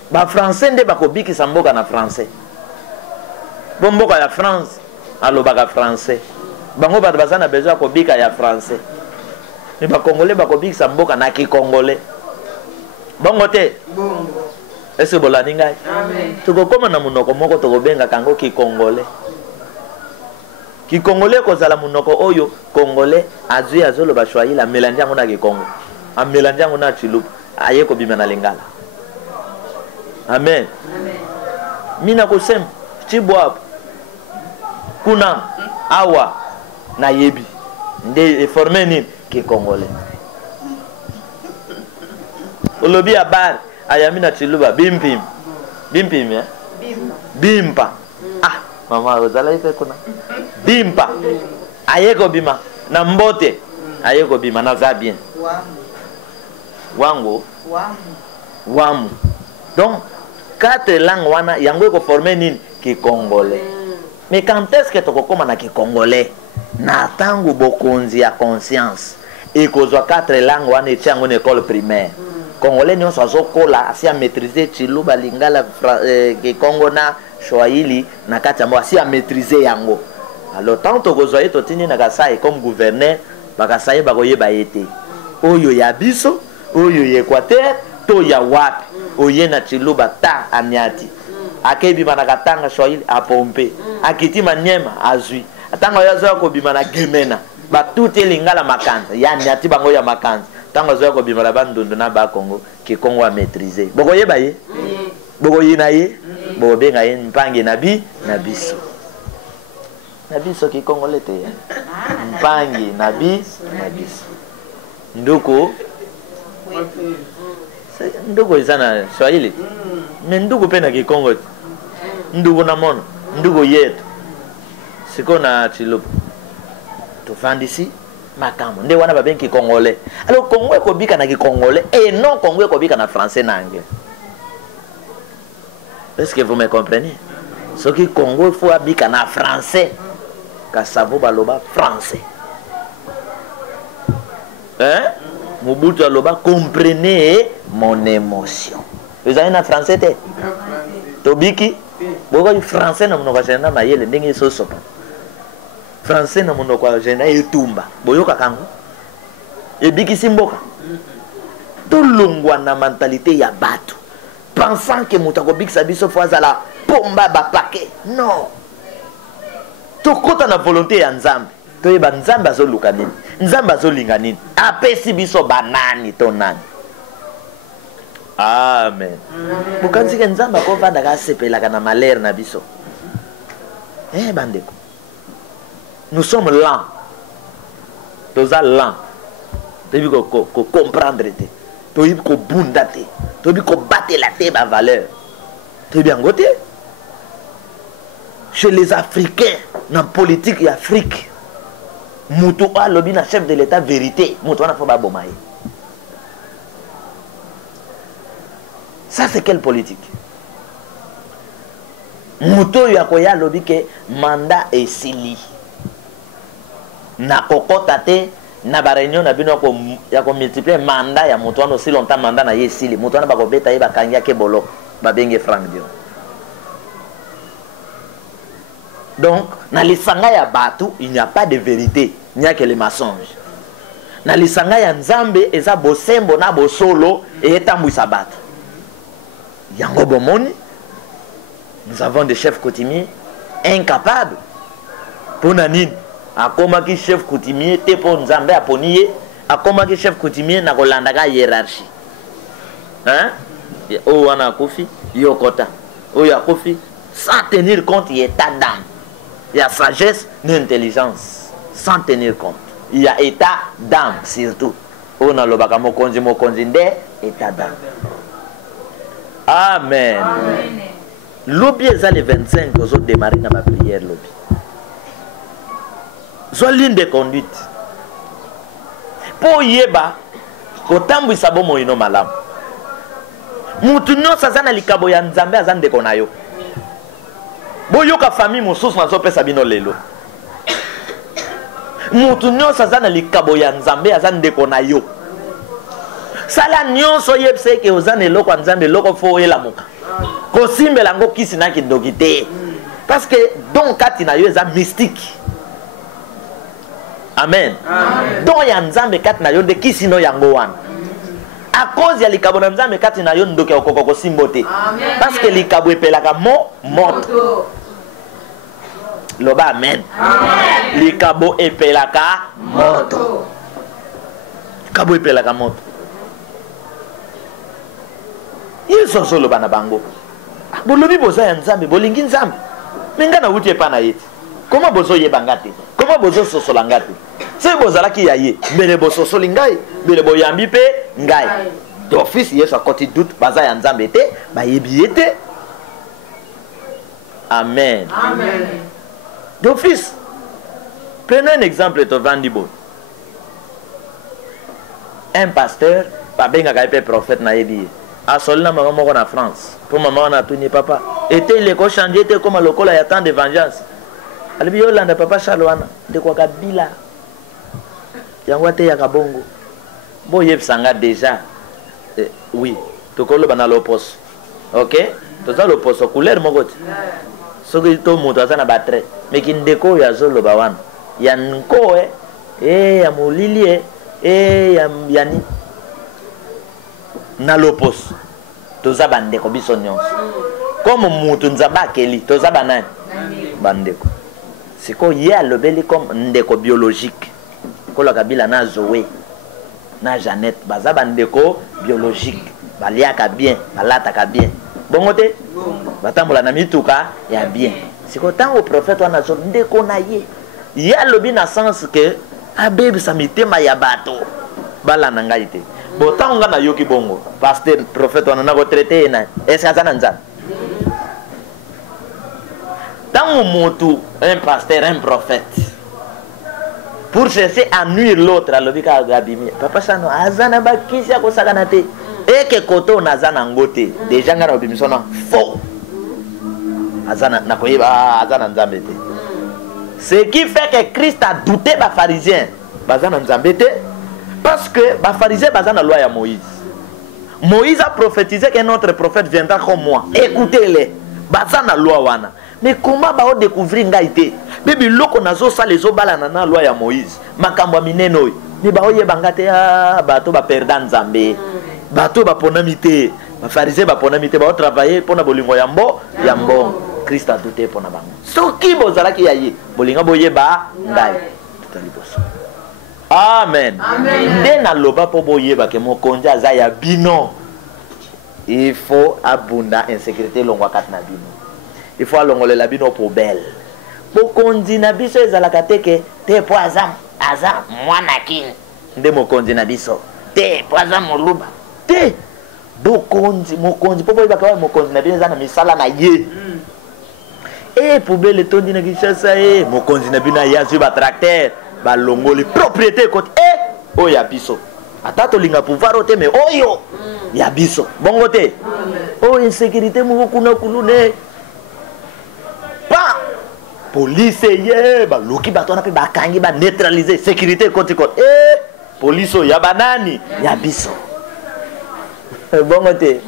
Ba français nde bako bik sa mboka na français. Bon mboka ya France alobaka français. Bango bato bazana besoin kobika ya français. Mais ba congolais bakobikisa mboka na ki congolais. Bongo te. Bongo. Est-ce bolani ngai? Amen. Tukokoma na munoko moko tokobenga kango ki congolais. Ki congolais kozala munoko oyo congolais azui azoloba Swahili amelanja yango na ki Congo. Amelanja yango na Chiluba. Aye kobima na Lingala. Amen. Amen. Mina kusema chibwa kuna awa na yebi nde formé nini ki congolais. Olobi abar ayamina Chiluba bimpim bimpim ya bimpa. Ah mama ozala ife kuna bimpa ayeko bima na mbote ayeko bima na za bien wango wamu. Donc quatre langues wana yango ko former nini ki congolais. Mais quand est-ce que tokokoma na ki congolais na tango bokonzi ya conscience et kozwa quatre langues wana etia yango na école primaire. Congolais nyonso azokola asi a maîtriser Chiluba Lingala ki Congo na Swahili na kati ya mbo asi a maîtriser yango. Alors tant tokozwa ye totindi na kasai comme gouverneur bakasai bakoyeba ye te oyo ya biso oyo ya Équateur to ya wapi oye na Chiluba ta aniati akebima na katanga Swahili apompe akiti manyema azui atanga yazo ko bima na Gemena batuti Lingala makanza ya aniati bango ya makanza tango zo ko bima la bandundu na ba Congo ki Congo a maîtriser bokoyeba ye bokoyina ye bobenga ye mpangi nabi na biso ki Congo lete mpangi nabi na biso nduko nduko izana Swahili mais nduko pena ki Congo nduko na mono nduko yetu siko na Chiluba tofandisi makambo nde wana babengi congolais. Alors Congo ko bika na ki congolais et non Congo ko bika na français na anglais. Est-ce que vous me comprenez? Ce qui Congo, il faut habiter en français. Kassavo baloba français. Hein? Mobutu aloba, comprenez mon émotion. Vous avez un français? Tobiki? Pourquoi français na monoko jena mayele ndenge sosopa? Français na monoko jena etumba. Boyoka kango. Ebiki simboka. Tolongwa na mentalité ya bato. Pensant que moto akobikisa biso fo azala pomba bapake. Non. Tokota na volonté ya Nzambe. Toyeba Nzambe azoluka nini? Nzambe azolinga nini? Apesi biso banani to nani? Amen. Bukanzi ke Nzambe akovanda ka sepelaka na malheur na biso. Bandeko. Nous sommes lents. Toza lents. Toyebi ko comprendre te. Toyebi ko bunda te. Toyebi ko battre la te ba valeur. Toyebi yango te. Chez les Africains, dans la politique et Afrique, Moutou a lobby na chef de l'État vérité. Moutou a pas bomaye. Ça c'est quelle politique? Moutou ya koya lobby que mandat est sili. Na kokota te na ba réunion na bino ya ko multiplier mandat ya Moutou aussi longtemps mandat na ye sili. Moutou na ba ko beta ye ba kanga ke bolo ba benge Frank Dion. Donc, dans les sanga ya batu, il n'y a pas de vérité, il n'y a que les mensonges. Dans les sanga ya Nzambe, eza bosembo na bosolo et etambu sabat. Yango bomoni, nous avons des chefs coutumiers incapables. Pour nanine, akoma ki chef coutumier te pour Nzambe aponiye, akoma ki chef coutumier na kolandaka hiérarchie. Hein? O wana kofi, yokota. O ya kofi, sans tenir compte il y a état d'âme. Il y a sagesse d'intelligence, sans tenir compte. Il y a état d'âme, surtout. On a le bakamo konji état d'âme. Amen. Lobby est les 25 aux autres démarrer dans ma prière lobby. Soit ligne de conduite. Pour yeba, kotambu isabo moino malam. Mutunyo sazana likabo ya Nzambe azande konayo. Boyoka famille mosusu na zope sabino lelo. Mutu nyonso aza na likabo ya Nzambe aza ndeko na yo. Sala nyonso yebse ke oza na eloko ya Nzambe eloko fo oyelamuka. Kosimbela ngo kisi na kindoki te. Parce que donc kati na yo eza mystique. Amen. Donc ya Nzambe kati na yo de kisi no yango wana. À cause ya likabo na Nzambe kati na yo ndoke okoko simbote. Parce que likabo epelaka moto. Loba amen. Likabo epelaka moto. Likabo epelaka moto. Yeso solo bana bango. Bolobi boza ya Nzambe, bolingi Nzambe. Menga na wuti epa na yeti. Comment bozo yebanga te? Comment bozo sosolanga te? Se bozalaki ya ye, mbele bozo sosoli ngai, mbele boyambi pe ngai. D'office yeso akoti doute baza ya Nzambe te, ba yebi ete. Amen. Amen. D'office. Prenez un exemple de Vandibo. Un pasteur, pas bien un prophète na yebi. A solna maman moko na France. Pour maman na tuni papa. Était le ko changer était comme le col y a tant de vengeance. Alibi Yolanda papa Shalwana de kwa kabila. Yango te ya kabongo. Bo yeb sanga déjà. Oui, to kolo bana l'opos. OK? To za l'opos couleur moko. Soki to moto azana batre. Mais ki ndeko ya zolo bawana. Ya nko ya molili ya yani na l'opos. Toza bandeko biso nyonso. Comme mutu nzamba akeli, toza banani bandeko. Siko ye alobeli comme ndeko biologique. Kolo kabila na Zoé, na Jeannette, baza bandeko biologique. Baliaka bien, balataka bien. Bongo te? Batambola na mituka ya bien. Siko tango prophète wana zo ndeko na ye. Ye alobi na sens que abebe sa mitema ya bato. Bala na ngai te. Botango nga na yoki bongo. Pasteur prophète wana na ko traiter na. Est-ce que ça nza? Tant motu un pasteur, un prophète, pour chercher à nuire l'autre, à l'obika agabimi. Papa Sano, azana bakisi ya kosakanate. Et que koto nazana ngote. Des gens qui ont faux. azana nakoyeba azana nzambe te. Ce qui fait que Christ a douté les pharisiens bazana nzambe te parce que les pharisiens bazana loi ya Moïse. Moïse a prophétisé qu'un autre prophète viendra comme moi. Écoutez-les. Bazana loi wana. Mais comment ba découvrir ngaité? Bibi loko nazo sa les obala na loi ya Moïse. Makambo mineno. Ni ba oye bangate bato ba perdant nzambe. Bato ba ponamité. Ba pharisien ba ponamité ba travailler pona bolingo yambo yambo. Christ a douté pona bango. Soki bozala ki yaye. Bolinga boye ba ngai. Tutaliboso. Amen. Nde na loba po boyeba ke mokonzi aza ya bino. Il faut abunda insécurité longwa kat na bino. Il faut alongole la bino poubelle. Mokonzi na biso ezalaka te ke te po aza mwana kin. Nde mokonzi na biso. Te po aza moluba. Te mokonzi po boyeba ka mokonzi na bino ezana misala na ye. Poubelle tondi na Kinshasa mokonzi na bino ya zuba tracteur. Balongoli propriété côté oh ya biso atato linga pouvoir ote mais oyo ya biso bongo te oh insécurité mu kuna kulune pa police ye baloki bato na pe bakangi ba neutraliser sécurité côté police ya banani ya biso bongo te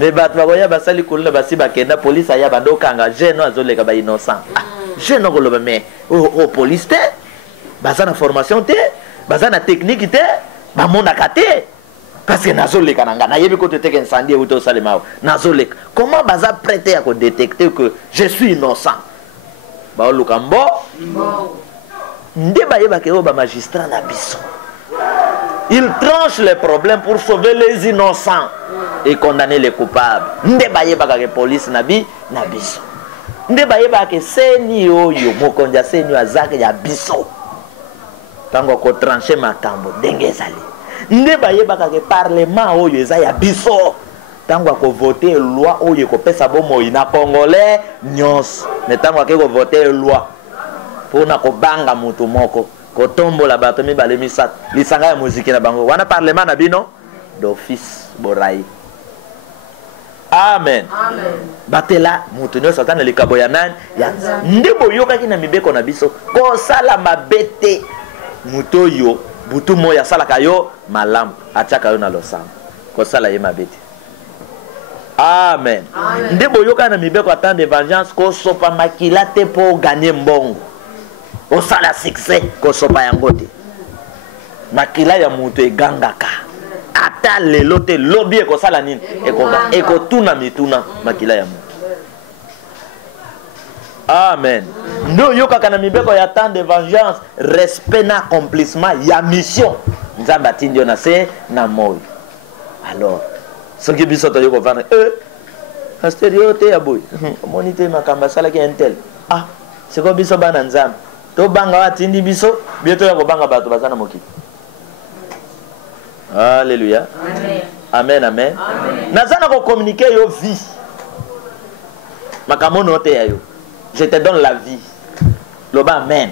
mais bato bakoya basali kuluna basi bakenda police ya bando kanga jeune azoleka ba innocent jeune ngoloba mais oh police te baza na formation te baza na technique te ba monaka te parce que nazoleka nanga na yebi ko te teke incendie ou to salema nazoleka comment baza prêté à détecter que je suis innocent ba lukambo nde ba yeba ke ba magistrat na biso il tranche les problèmes pour sauver les innocents et condamner les coupables nde ba yeba ka police na biso nde ba yeba ke seni oyo mokonja seni azaka ya biso tango ko trancher makambo ndenge ezali nde bayebaka ke parlement oyo eza ya biso tango ko voter loi oyo ko pesa bomoi na congolais nyos ne tango ko voter loi pona ko banga mutu moko ko tombola bato mibale misat lisanga ya muziki na bango wana parlement na bino d'office borai. Amen. Batela mutu nyos atana likabo ya nani ya nde boyoka kina mibeko na biso ko sala mabete mutoyo butu moya sala kayo malam ataka yo na losam ko sala ye mabete. Amen. Nde boyoka na mibeko atande de vengeance ko sopa makila te po gagner mbongo o sala succès ko sopa yango te makila ya mutu egangaka ata lelo te lobi ko sala nini eko tuna mituna makila ya mutu. Amen. Nous yoka kana mibeko ya temps de vengeance, respect na accomplissement ya mission. Nzamba tindio na se na moyo. Alors, ce qui biso to yoko vana asteriorité ya boy. Monité makamba sala ki intel. Ah, c'est quoi biso bana nzamba. To banga wa tindi biso, bieto ya ko banga bato bazana moki. Alléluia. Amen. Amen. Nazana ko communiquer yo vie. Makamono te ya yo. Je te donne la vie. Loba, amen.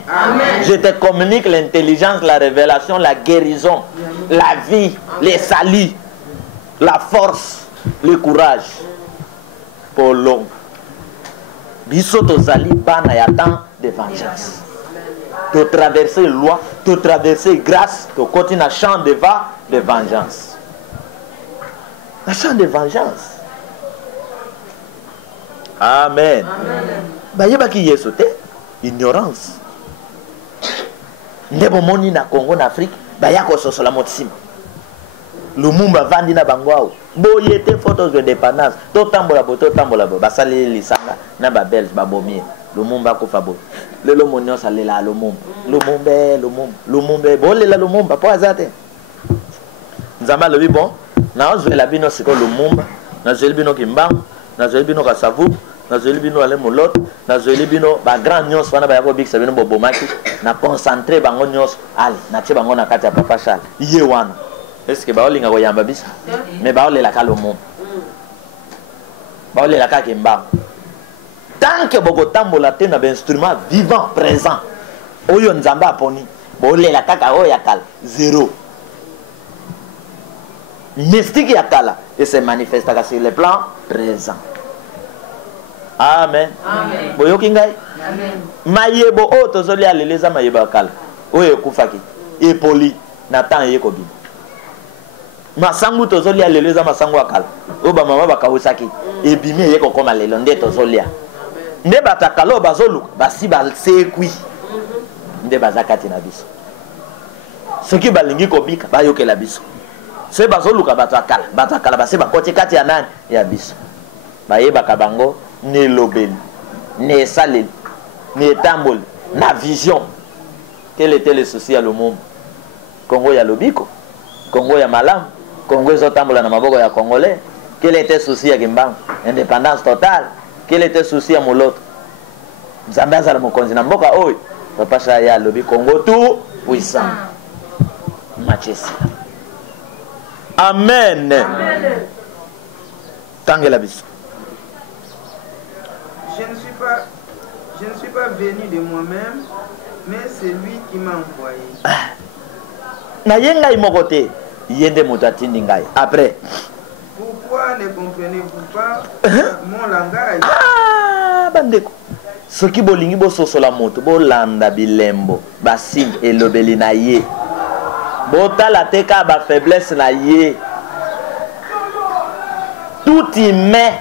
Je te communique l'intelligence, la révélation, la guérison, la vie, les salis, la force, le courage. Pour l'homme. Biso to zali bana ya temps de vengeance. To traverser loi, to traverser grâce, to continuer à champ de vengeance. Un champ de vengeance. Amen. Bayeba ki yeso te ignorance. Ndebo moni na Congo na Afrique bayako sosola motsima. Lumumba vandi na bangwao. Boyete photos de dépendance. To tambola bo basali lisanga na ba belge babomie. Lumumba ko fabo. Lelo monyo salela Lumumba bolela Lumumba po azate. Nzamba lobi bon. Na ozwe la bino siko Lumumba, na zeli bino Kimbangu, na zeli bino Kasavu. Na zeli bino ale molot na zeli bino ba grand nyos wana ba yako big sabino bobomaki na concentrer bango nyos al na tie bango na kati ya papa Charles ye wana est-ce que ba olinga ko yamba bisa mais ba olela ka lomo ba olela ka Kimbangu tant que boko tambola te na ba instrument vivant présent oyo nzamba aponi ba olela kaka oyo yakala zéro mystique yakala et se manifeste sur le plan présent. Amen. Boyoki ngai? Mayebo o tozoli aleleza mayeba kala. Oyo kufaki. Epoli na temps yekobi. Masangu tozoli aleleza masangu akala. O ba mama bakawusaki. Ebimi yeko koma lelo nde tozolia. Nde batakalo bazolu basi balsekwi. Nde bazakati na biso. Soki balingi kobika bayokela biso. Se bazoluka batakala basi bakoti kati ya nani ya biso. Bayebaka bango ne lobeli, ne saleli, ne tamboli, na vision. Quel était le souci à le monde? Congo ya lobiko, Congo ya malam, Congo ezotambola na maboko ya congolais. Quel était le souci à Gimbang? Indépendance totale. Quel était le souci à Moloto? Nzambe azala mokonzi na mboka oyo. Papa ya lobi Congo tout puissant. Machesi. Amen. Tangela biso. Je ne suis pas venu de moi-même, mais c'est lui qui m'a envoyé. Na yenga imokote, yende mutatindi ngai. Après. Pourquoi ne comprenez-vous pas mon langage? Ah, bandeko. Soki bolingi bososola moto, bolanda bilembo, basim elobeli na ye. Botala teka ba faiblesse na ye. Tout humain.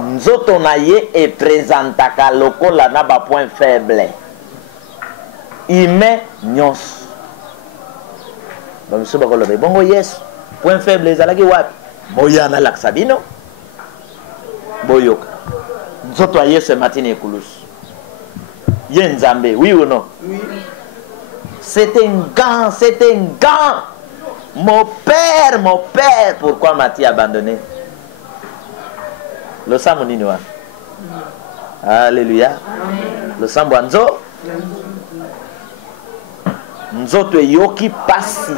Nzoto na ye e présentaka lokola na ba point faible. Humain nyos. Bamiso bakolobe bongo yes. Point faible ezalaki wapi? Moyana laksabino. Boyoka. Nzoto ya Yesu matine ekulus. Ye Nzambe, oui ou non? Oui. C'est un gant, c'est un gant. Mon père, pourquoi m'a-t-il abandonné? Le sang nini wa? Alléluia. Le sang bwanzo. Nzoto yoki pasi.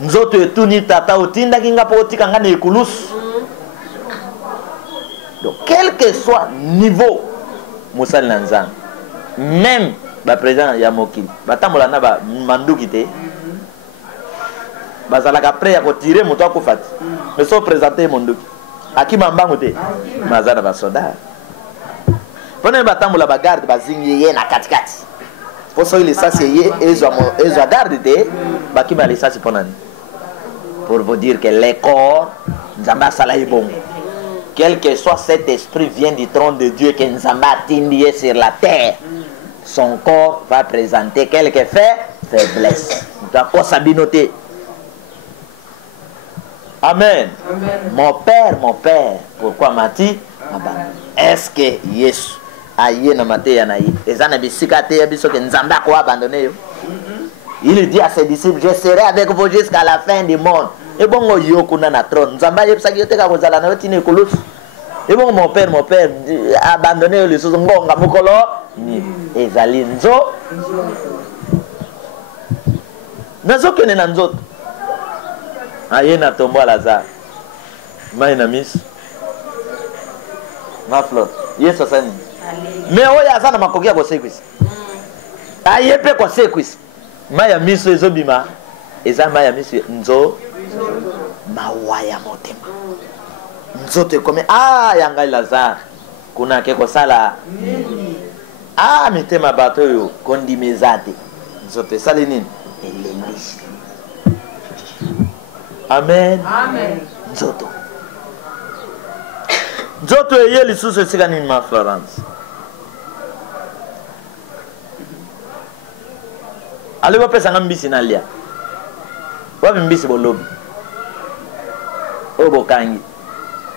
Nzoto etuni tata otinda kinga po otika ngana ekulus. Donc quel que soit niveau Moussal Nanzan, même le président Yamoki, batambola na ba manduki te. Bazalaka prêt à tirer moto akufati. Mais so présenter monduki. Akima mbango te. Mazana ba soda. Pone batambola ba garde bazingi ye na katikati. Poso ile sasi ye ezwa garde te, bakima le sasi ponani. Pour vous dire que les corps Nzamba sala bon. Quel que soit cet esprit vient du trône de Dieu que Nzamba a tindi sur la terre. Son corps va présenter quelque faiblesse. D'accord, Sabinoté. Amen. Mon père, pourquoi m'a-t-il abandonné? Est-ce que Yesu aïe na maté yanaï? Les anabisika te yabiso que Nzamba quoi abandonné? Il dit à ses disciples, je serai avec vous jusqu'à la fin du monde. Et bon, yo kuna na trône. Nzamba yebsa ki yote ka kozala na yotine kulus. Et bon, mon père, abandonné les choses ngonga mukolo ni ezali nzo. Nazo kene na nzoto. Aye na tombo à Lazare. Mai na miss. Ma fleur. Yesu sani. Mais oya sana makokia ko sekwisi. Aye pe ko sekwisi. Maya miso ezobima. Eza maya miso nzo. Mawaya motema. Nzoto ekome yanga Lazare kuna ke kosala mitema bato yo kondimezate nzoto esali nini eleli. Amen. Nzoto eye lisusu esika nini ma Florence? Ale bapesanga mbisi na lia wapi mbisi bolobi obokangi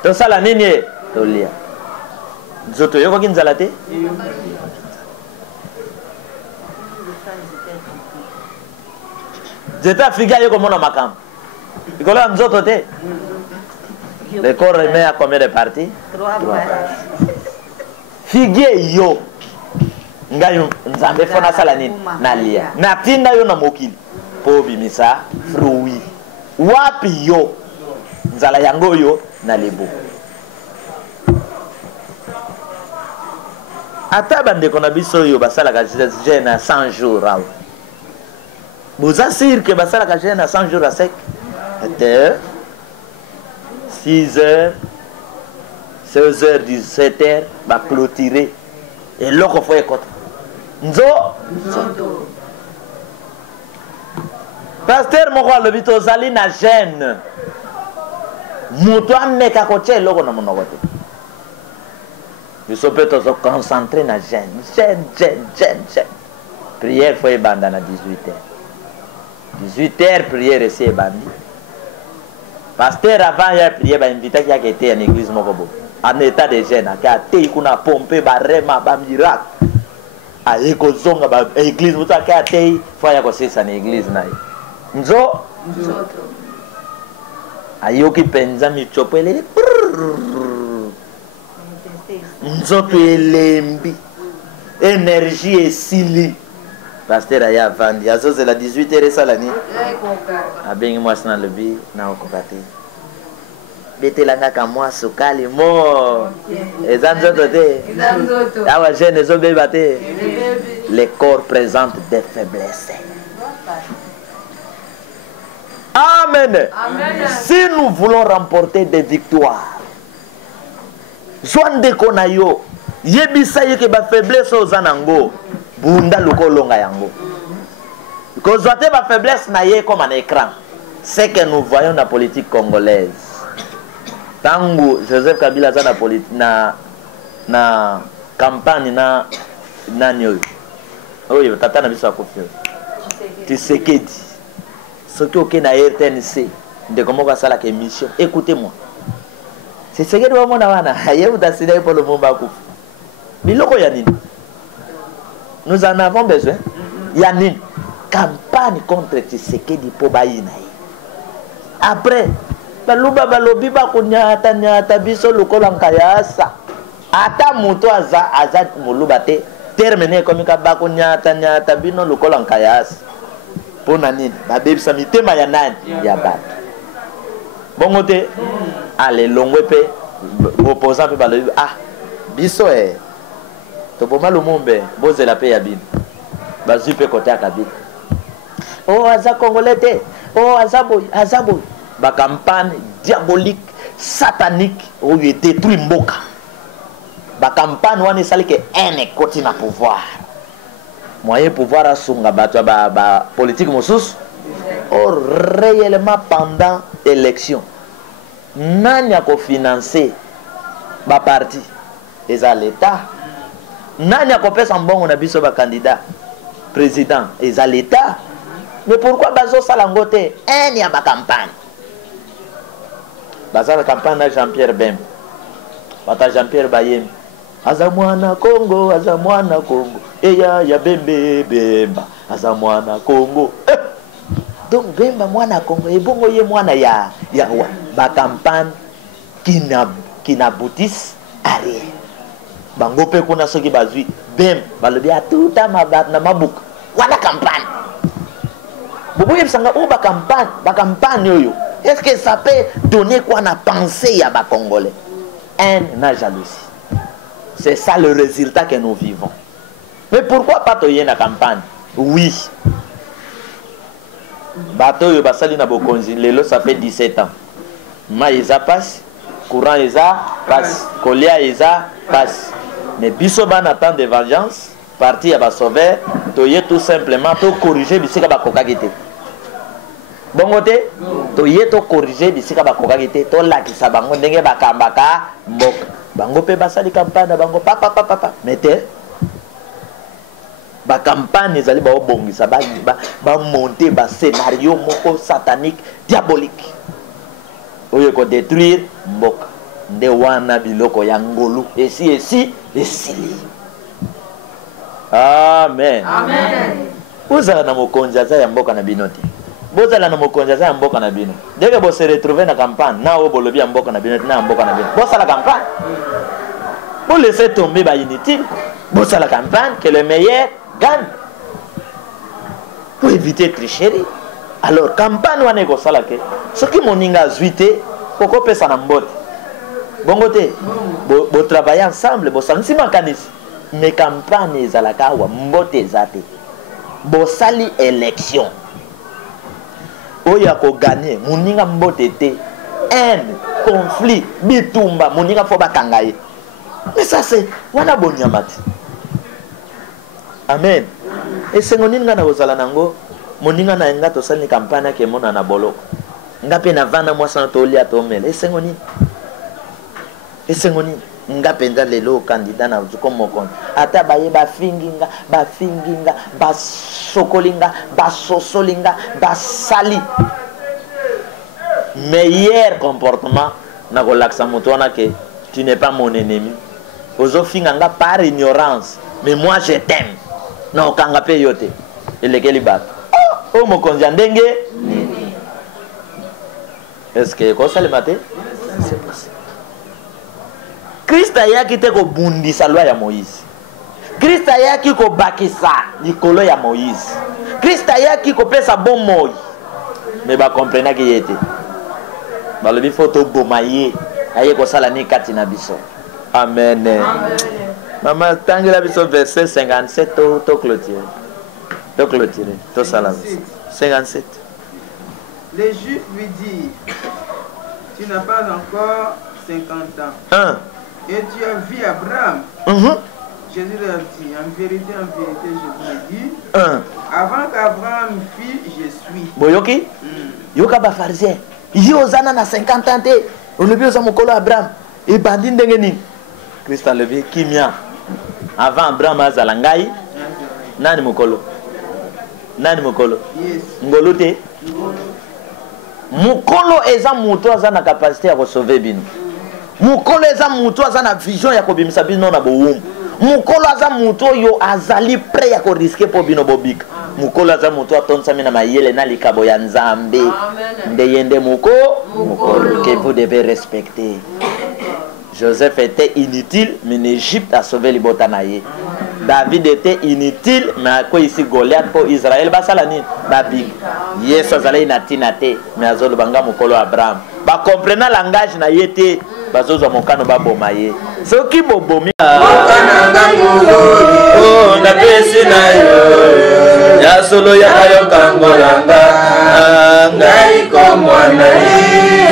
tosala nini tolia nzoto yoko kinzala te Zeta Afrika yoko mona makambo ikola nzoto te. Le corps remet à combien de parties? 3 parties. Figue yo ngayo Nzambe fona sala nini nalia natinda yo na mokili po bimisa fruit wapi yo nzala yango yo na lebo. Ata bandeko na biso yo basalaka jeûne à 100 jours awa vous assure que basalaka jeûne à 100 jours à sec ete 6h, 16h, 17h, va clôturer. Et là, il faut écouter. Nzo? Pasteur, moi, le bito zali na gêne. Mouto ameka koche loko na monogote. Je suis peut-être concentré na gêne. Gêne. Prière faut ebanda na 18h. 18h prière ici ebandi. Pasteur avant hier prière ba invité qui a été en église mokobo. En état de gêne, qui a été kuna pomper ba rema ba miracle. A eko zonga ba église muta qui a été faut ya ko sesa na église na. Nzo ayoki penza michopo ele nzoto elembi énergie esili pasteur aya vandi azozela 18h esalani abengi mwasi na lobi na okokate betelanga ka mwasi sukali mo eza nzoto te awa jeune ezobeba te. Le corps présente des faiblesses. Amen. Si nous voulons remporter des victoires, Zwande konayo, yebisa yeke ba faiblesse ozanango, bunda lukolonga yango. Because zoate ba faiblesse na ye comme un écran. C'est que nous voyons la politique congolaise. Tango Joseph Kabila za na campagne na nyoyo. Oui, tata na biso akofio. Tshisekedi. Ce qui est na RTNC, de comment va ça la émission. Écoutez-moi. C'est ce que nous avons dit pour le moment. Nous en avons besoin. Il y a une campagne contre Tshisekedi pour Baïna. Après, baluba balobi ba kunyata nyata biso lokola nkayasa. Ata moto aza mulubate terminé comme ka ba kunyata nyata bino lokola nkayasa. Pour nani babebisa mitema ya nani ya bato bongo te ale longwe pe opposant pe balobi biso to boma lumumbe bozela pe ya bino bazwi pe kote ya kabila aza congolais te azabo ba campagne diabolique satanique oyo détruit mboka ba campagne wana esali ke ene koti na pouvoir moyen pouvoir asunga bato ba politique mosusu or réellement pendant élection nani ako financer ba parti eza l'état nani ako pesa mbongo na biso ba candidat président eza l'état mais pourquoi bazo sala ngote en ya ba campagne bazala campagne na Jean-Pierre Bemba bata Jean-Pierre Bayem azamwana Congo eya ya Bemba azamwana Congo donc Bemba mwana Congo ebongo ye mwana ya ba campagne qui n'aboutissent à rien bango pe kuna soki bazwi Bemba balobi atuta mabat na mabuka wana campagne bobo yebsanga o ba campagne oyo est-ce que ça peut donner quoi na pensée ya ba Congolais haine na jalousie. C'est ça le résultat que nous vivons. Mais pourquoi pas te y na campagne? Oui. Bateau yo basali na bokonzi lelo ça fait 17 ans. Maïsa passe, courant isa passe, colia isa passe. Mais biso ban attend de vengeance, parti ya ba sauver, to y tout simplement to corriger bisika ba kokagite. Bongo te to y to corriger bisika ba kokagite to lakisa bango ndenge bakambaka mboka. Bango pe basali campagne bango papa mete ba campagne ezali ba obongisa ba monter ba scénario moko satanique diabolique oyo ko détruire mboka nde wana biloko ya ngolu esili. Amen. Uzala na mokonzi aza ya mboka na binoti. Bozala na mokonzi aza ya mboka na bino. Dès bo se retrouver na campagne na o bolobi ya mboka na binoti na mboka na bino. Bosala campagne. Pour laisser tomber ba inutile. Bosala campagne que le meilleur gagne. Pour éviter tricherie. Alors campagne wana ko sala ke soki moninga zuité poko pesa na mbote. Bongo te bo travailler ensemble bo sansi makanisi. Mais campagne ezalaka wa mbote ezate. Bo sali élection. Oya ko gagner moninga mbote te haine, conflit, bitumba, moninga faut bakangaye. Mais ça c'est wana bonyamati. Amen. Et c'est ngoninga na bozala nango, moninga na nga to sali campagne ke mona na bolo. Nga pe na vana moi sans tolia to mele. Et c'est ngoni. Et c'est ngoni. Nga penda lelo candidat na comme kon. Ata baye ba finginga, ba sokolinga, ba sosolinga, ba sali. Meilleur comportement na ko laksa mutona que tu n'es pas mon ennemi. Ozo finganga par ignorance, mais moi je t'aime. Na okanga pe yote. Elekeli bat. Oh mo konja ndenge. Est-ce que ko sale maté? C'est possible. Christ ayaki te ko bundisa loi ya Moïse. Christ ayaki ko bakisa likolo ya Moïse. Christ ayaki ko pesa bon moi. Mais ba comprendre ki yete. Ba le photo bomaye aye ko sala ni kati na biso. Amen. Maman tangela biso verset 57 to clôturer. To clôturer. To sala. 57. Les Juifs lui disent, tu n'as pas encore 50 ans. Et tu as vu Abraham. Jésus leur dit, en vérité, je vous dis, avant qu'Abraham fît, je suis. Boyoki? Yoka ba pharisien. Yo zana na 50 ans te. On le vit au mokolo Abraham. Et bandit ndengeni. Christ a levé kimia. Avant Abraham azalangai. Nani mokolo? Nani mokolo? Yes. Ngolo te. Mokolo eza muto azana capacité à sauver bino. Mukolo eza muto azana vision ya kobimisa bino na bowum. Mukolo aza muto yo azali prêt ya ko risquer po bino bobika. Mukolo aza muto atonsa mina mayele na likabo ya Nzambe. Ndeyende mukolo que vous devez respecter. Joseph était inutile, mais l'Égypte a sauvé les botanaïs. David était inutile, mais quoi ici Goliath pour Israël, basalani, babig. Yes, azalai natinate, mais azol banga mukolo Abraham. Ba comprenant langage na yete, bazozo mokano ba bomaye. Ce qui bobomi. Oh, na pesi na yo. Ya solo ya kayo kangolanga. Ngai ko mwana yi.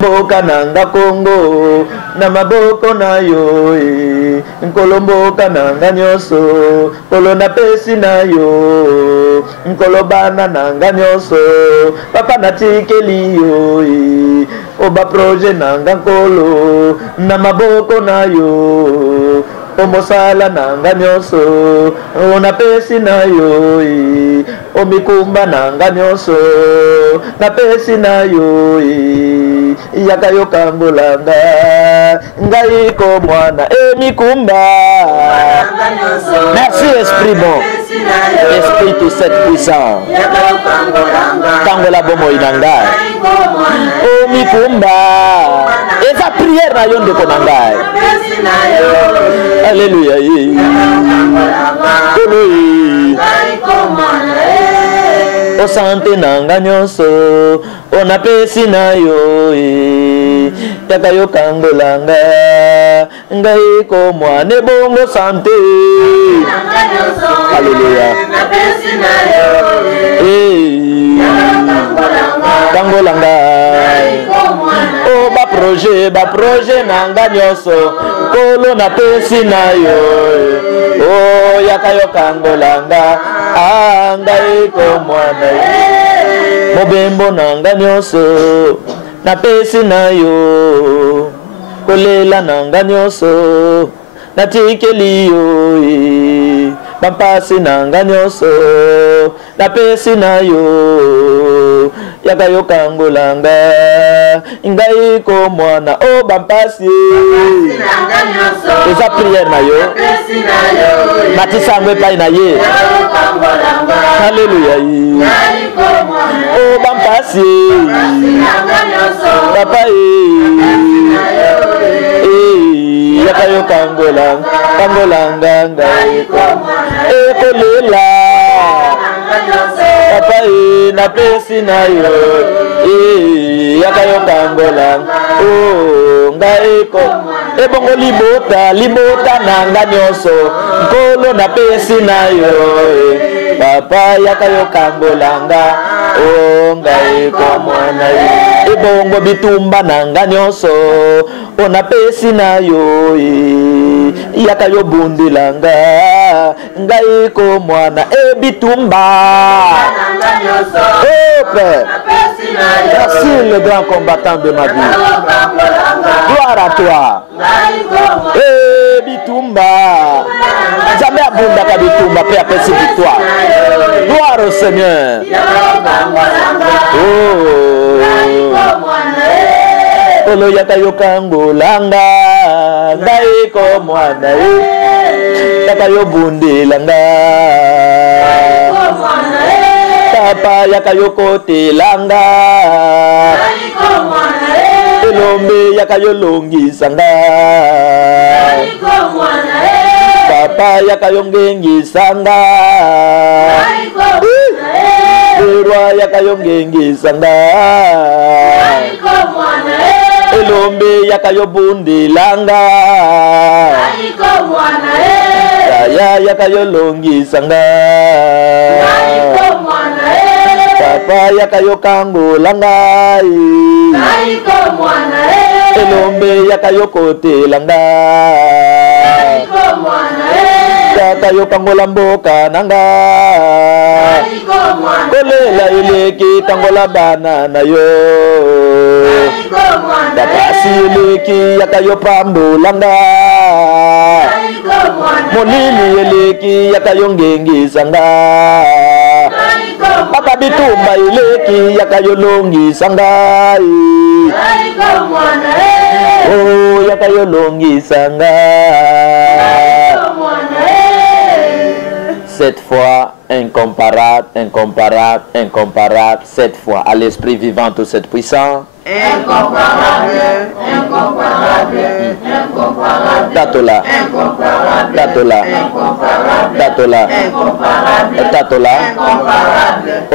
Boka nanga Kongo na maboko na yo nkolombo kananga nyoso kolo na pesi na yo nkolobana nanga nyoso papa na tikeli yo oba projet nanga nkolo na maboko na yo omosala nanga nyoso ona pesi na yo omikumba nanga nyoso na pesi na yo yaka yo kangolanga ngai ko mwana mikumba. Merci esprit bon, esprit tout cette puissant kangola bomo inanga mikumba eza prière na yo ndeko na ngai. Alléluia. O sante nanga nyonso ona pesi na yo yaka yo kangolanga ngai ko mwana bongo sante. Alléluia. Kangolanga o ba projet nanga nyonso kolo na pesi na yo o yaka yo kangolanga ngai ko mwana mobembo nanga nyonso na pesi na yo kolela nanga nyonso na tikeli yo bampasi nanga nyonso na pesi na yo yaka yo kangolanga ngai ko mwana o bampasi eza prière na yo matisango epai na ye. Alléluia. O bampasi papa yaka yo kangolanga ngai ko ekolela papa na pesi na yo yaka yo kangolanga ngai ko ebongo libota nanga nyonso nkolo na pesi na yo papa yaka yo kangolanga ngai ko mwana bongo bitumba nanga nyonso onapesi na yo yaka yo bundilanga ngai ko mwana bitumba Père. Merci le grand combattant de ma vie. Gloire à toi. Bitumba. Jamais abunda ka bitumba Père, apprécie victoire. Gloire au Seigneur. Olo yaka yokango langa ngai ko mwana yaka yo bundilanga papa yaka yo kote langa elombe yaka yo longisanga papa yaka yo ngengisanga roi yaka yo ngengisanga elombe yaka yo bundilanga ya yaka yo longisanga papa yaka yo kangolanga elombe yaka yo kotelanga yaka yo kangola mboka nanga kolela eleki kangola bana na yo dakasi eleki yaka yo pambulanga monini eleki yaka yo ngengisanga papa bitumba eleki yaka yo longisanga yaka yo longisanga. Cette fois, incomparable, incomparable, incomparable. Cette fois, à l'esprit vivant, tout cette puissance. Incomparable, incomparable, incomparable. Tatola, Tatola, Tatola, Tatola.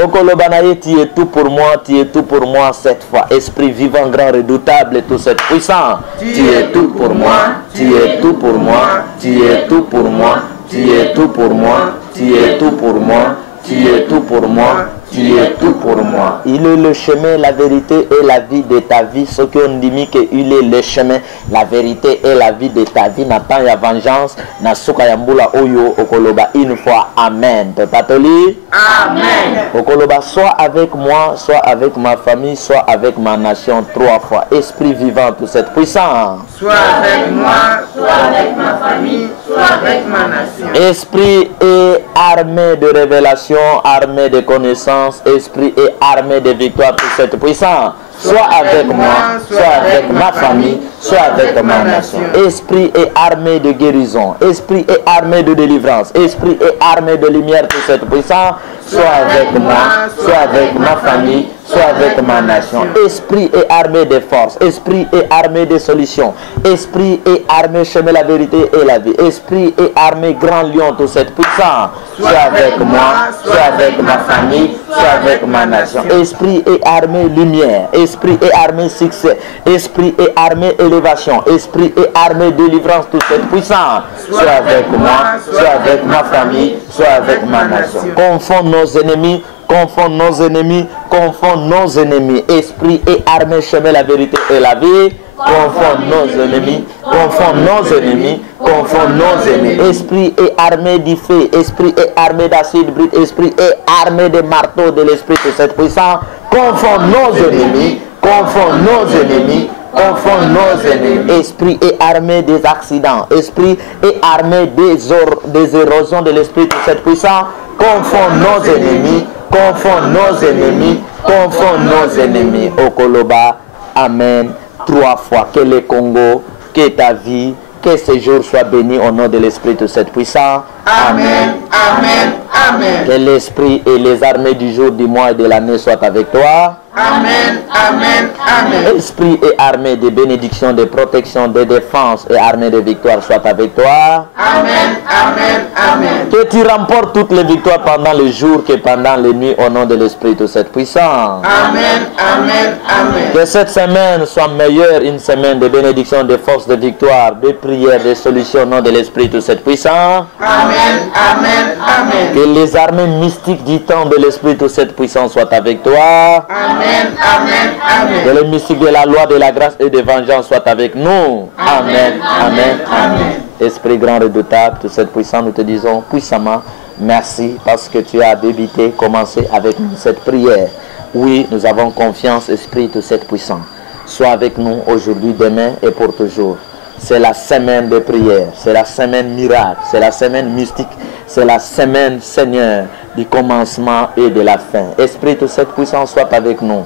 Okolobanaye, tu es tout pour moi, tu es tout pour moi cette fois. Esprit vivant, grand, redoutable, tout cette puissance. Tu es tout pour moi, tu es tout pour moi, tu es tout pour moi, tu es tout pour moi, tu es tout pour moi, tu es tout pour moi. Tu es tout pour moi. Il est le chemin, la vérité et la vie de ta vie. Ce qu'on dit qu'il est le chemin, la vérité et la vie de ta vie. N'attend ya vengeance. Nasuka yambula oyo okoloba une fois. Amen. Patoli. Amen. Okoloba, soit avec moi, soit avec ma famille, soit avec ma nation. 3 fois. Esprit vivant, toute cette puissance. Soit avec moi, soit avec ma famille, soit avec ma nation. Esprit et armée de révélation, armée de connaissance. Esprit et armée de victoire pour cette puissance. Soit avec moi, soit avec ma famille, soit avec ma nation. Esprit et armée de guérison. Esprit et armée de délivrance. Esprit et armée de lumière pour cette puissance. Soit avec moi, soit avec ma famille, soit avec ma nation. Esprit et armée de force. Esprit et armée de solutions. Esprit et armée chemin la vérité et la vie. Esprit et armée grand lion toute cette puissance. Soit avec moi, soit avec ma famille, soit avec ma nation. Esprit et armée lumière. Esprit et armée succès. Esprit et armée élévation. Esprit et armée délivrance toute cette puissance. Soit avec moi, soit avec ma famille, soit avec ma nation. Confond nos ennemis. Confond nos ennemis, confond nos ennemis. Esprit et armée, chemin, la vérité et la vie. Confond nos ennemis, confond nos ennemis, confond nos ennemis. Esprit et armée du feu, esprit et armée d'acide brut, esprit et armée de marteau de l'esprit de cette puissance. Confond nos ennemis, confond nos ennemis. Confond nos ennemis. Esprit et armée des accidents. Esprit et armée des érosions de l'esprit de cette puissance. Confond nos ennemis. Confond nos ennemis. Confond nos ennemis. Okoloba. Amen. 3 fois. Que le Congo, que ta vie, que ce jour soit béni au nom de l'esprit de cette puissance. Amen. Amen. Amen. Que l'esprit et les armées du jour, du mois et de l'année soient avec toi. Amen. Amen. Amen. Esprit et armée de bénédiction, de protection, de défense et armée de victoire soient avec toi. Amen. Amen. Amen. Que tu remportes toutes les victoires pendant le jour que pendant les nuits au nom de l'esprit de cette puissance. Amen. Amen. Amen. Que cette semaine soit meilleure, une semaine de bénédiction, de force, de victoire, de prière, de solution au nom de l'esprit de cette puissance. Amen. Amen, amen, amen. Que les armées mystiques du temps de l'Esprit de cette puissance soient avec toi. Amen, amen, amen. Que les mystiques de la loi, de la grâce et de vengeance soient avec nous. Amen, amen, amen. Esprit grand redoutable, toute cette puissance, nous te disons puissamment merci parce que tu as débuté, commencé avec nous cette prière. Oui, nous avons confiance, Esprit de cette puissance. Sois avec nous aujourd'hui, demain et pour toujours. C'est la semaine de prière, c'est la semaine miracle, c'est la semaine mystique, c'est la semaine, Seigneur, du commencement et de la fin. Esprit de cette puissance soit avec nous,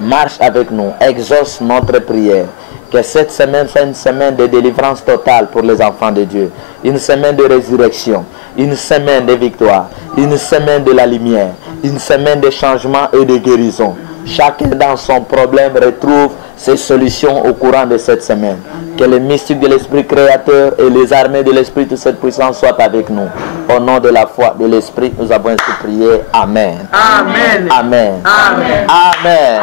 marche avec nous, exauce notre prière. Que cette semaine soit une semaine de délivrance totale pour les enfants de Dieu. Une semaine de résurrection, une semaine de victoire, une semaine de la lumière, une semaine de changement et de guérison. Chacun dans son problème retrouve ses solutions au courant de cette semaine. Que les mystiques de l'Esprit créateur et les armées de l'Esprit de cette puissance soient avec nous. Au nom de la foi de l'Esprit, nous avons ainsi prié. Amen. Amen. Amen. Amen. Amen.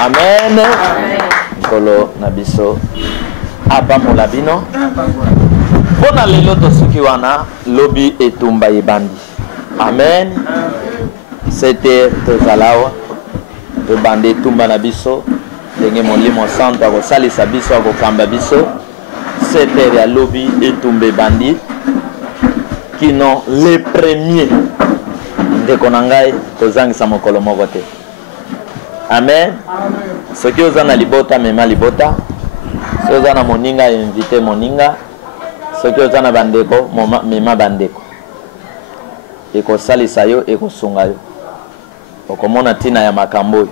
Amen. Kolo nabiso. Apa mulabino. Pona lelo tosuki wana lobi etumba ibandi. Amen. C'était tozalawa. To bande tumba nabiso. Denge molimo santo ako salisa biso ako kamba biso. C'était ya lobi etumbe bandi. Kino les premiers. Ndeko nangai tozangisa mokolo moko te. Amen. Ce qui est na libota mema libota. Ce qui est na moninga invité moninga. Ce qui est na bandeko mema bandeko. Eko salisa yo eko sunga yo. Okomona tina ya makambo.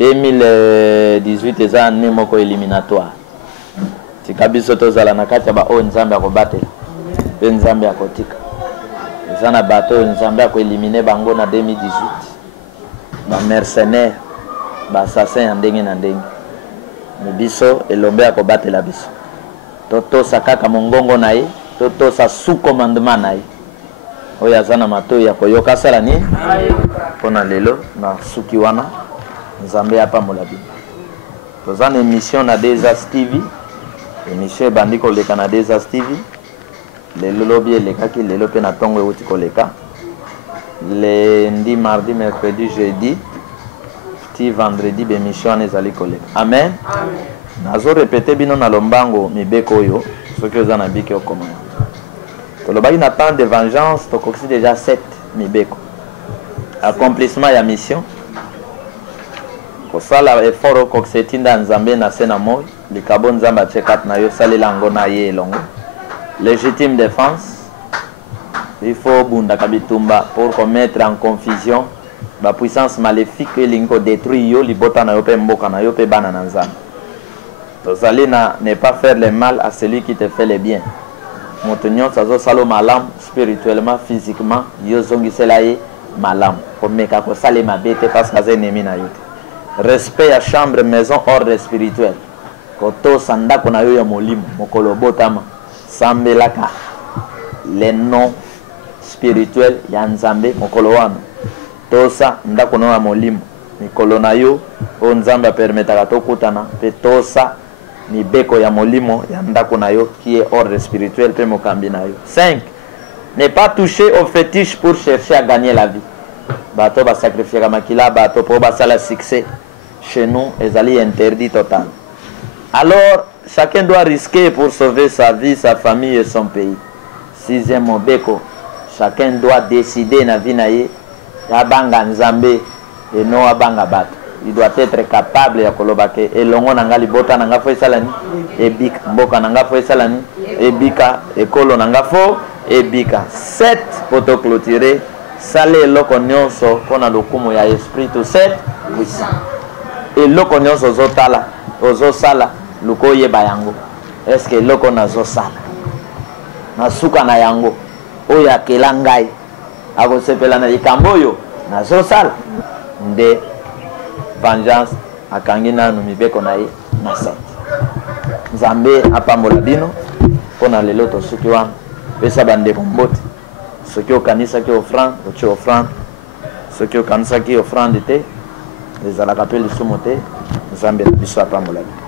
2018 eza année moko éliminatoire. Tikabiso tozala na kati ya ba o nzambe akobatela. Pe nzambe akotika. Eza na bato nzambe akoeliminer bango na 2018. Ba mercenaire, ba assassin ya ndenge na ndenge. Mibiso elombe akobatela biso. Toto sakaka mongongo na ye, toto sa sous commandement na ye. Oyo azana mato ya koyoka sala ni pona lelo na suki wana nzambe apa molabi. Tozana émission na Desas TV. Émission bandi koleka na Desas TV. Lelo lobi elekaki lelo pe na tongo euti koleka. Lundi, mardi, mercredi, jeudi, petit vendredi, bémission ezali koleka. Amen. Nazo répéter bino na lombango mibeko yo, ce que vous en avez qui au commun. Tolobaki na temps de vengeance, tokoksi déjà 7 mibeko. Accomplissement ya mission. Kosala effort koksetinda nzambe na sena moi, likabo nzamba chekat na yo salela ngo na ye elongo. Légitime défense. Il faut bunda kabitumba pour mettre en confusion la puissance maléfique et linko détruire yo libota na yo pe mboka na yo pe bana na nzambe. Tozali na ne pas faire le mal à celui qui te fait le bien. Motonyo sazo salo malam spirituellement, physiquement, yo zongisela ye malam. Pour meka ko sale mabete parce que c'est ennemi na yo. Respect à chambre, maison, ordre spirituel. Koto sanda kona yo ya molimo, mokolo botama, sambelaka. Les noms spirituels ya nzambe mokolo wana. Tosa ndako na molimo. Mikolo na yo o nzambe permetaka tokutana pe tosa ni beko ya molimo ya ndako na yo qui est ordre spirituel pe mokambi na yo. 5. Ne pas toucher aux fétiches pour chercher à gagner la vie. Bato ba sacrifier makila bato pour ba sala succès. Chez nous, ezali interdit total. Alors, chacun doit risquer pour sauver sa vie, sa famille et son pays. 6e mobeko, chacun doit décider na vie na ye ya banga nzambe et non abanga bato. Il doit être capable ya kolobake elongo nanga libota nanga fo esalani ebika mboka nanga fo esalani ebika ekolo nanga fo ebika. 7 poto clôturer sale eloko nyonso pona lokumu ya esprit to 7 puissant. Eloko nyonso ozotala ozosala luko yeba yango. Est-ce que eloko nazosala nasuka na yango oyo akela ngai akosepela na likambo oyo nazosala nde vengeance akangi nanu mibeko na ye na 7. Nzambe apambola bino mpona lelo tosuki wana pesa bandeko mbote soki okanisaki offrande otie offrande soki okanisaki offrande te ezalaka mpe lisumu te. Nzambe na biso apambola bino.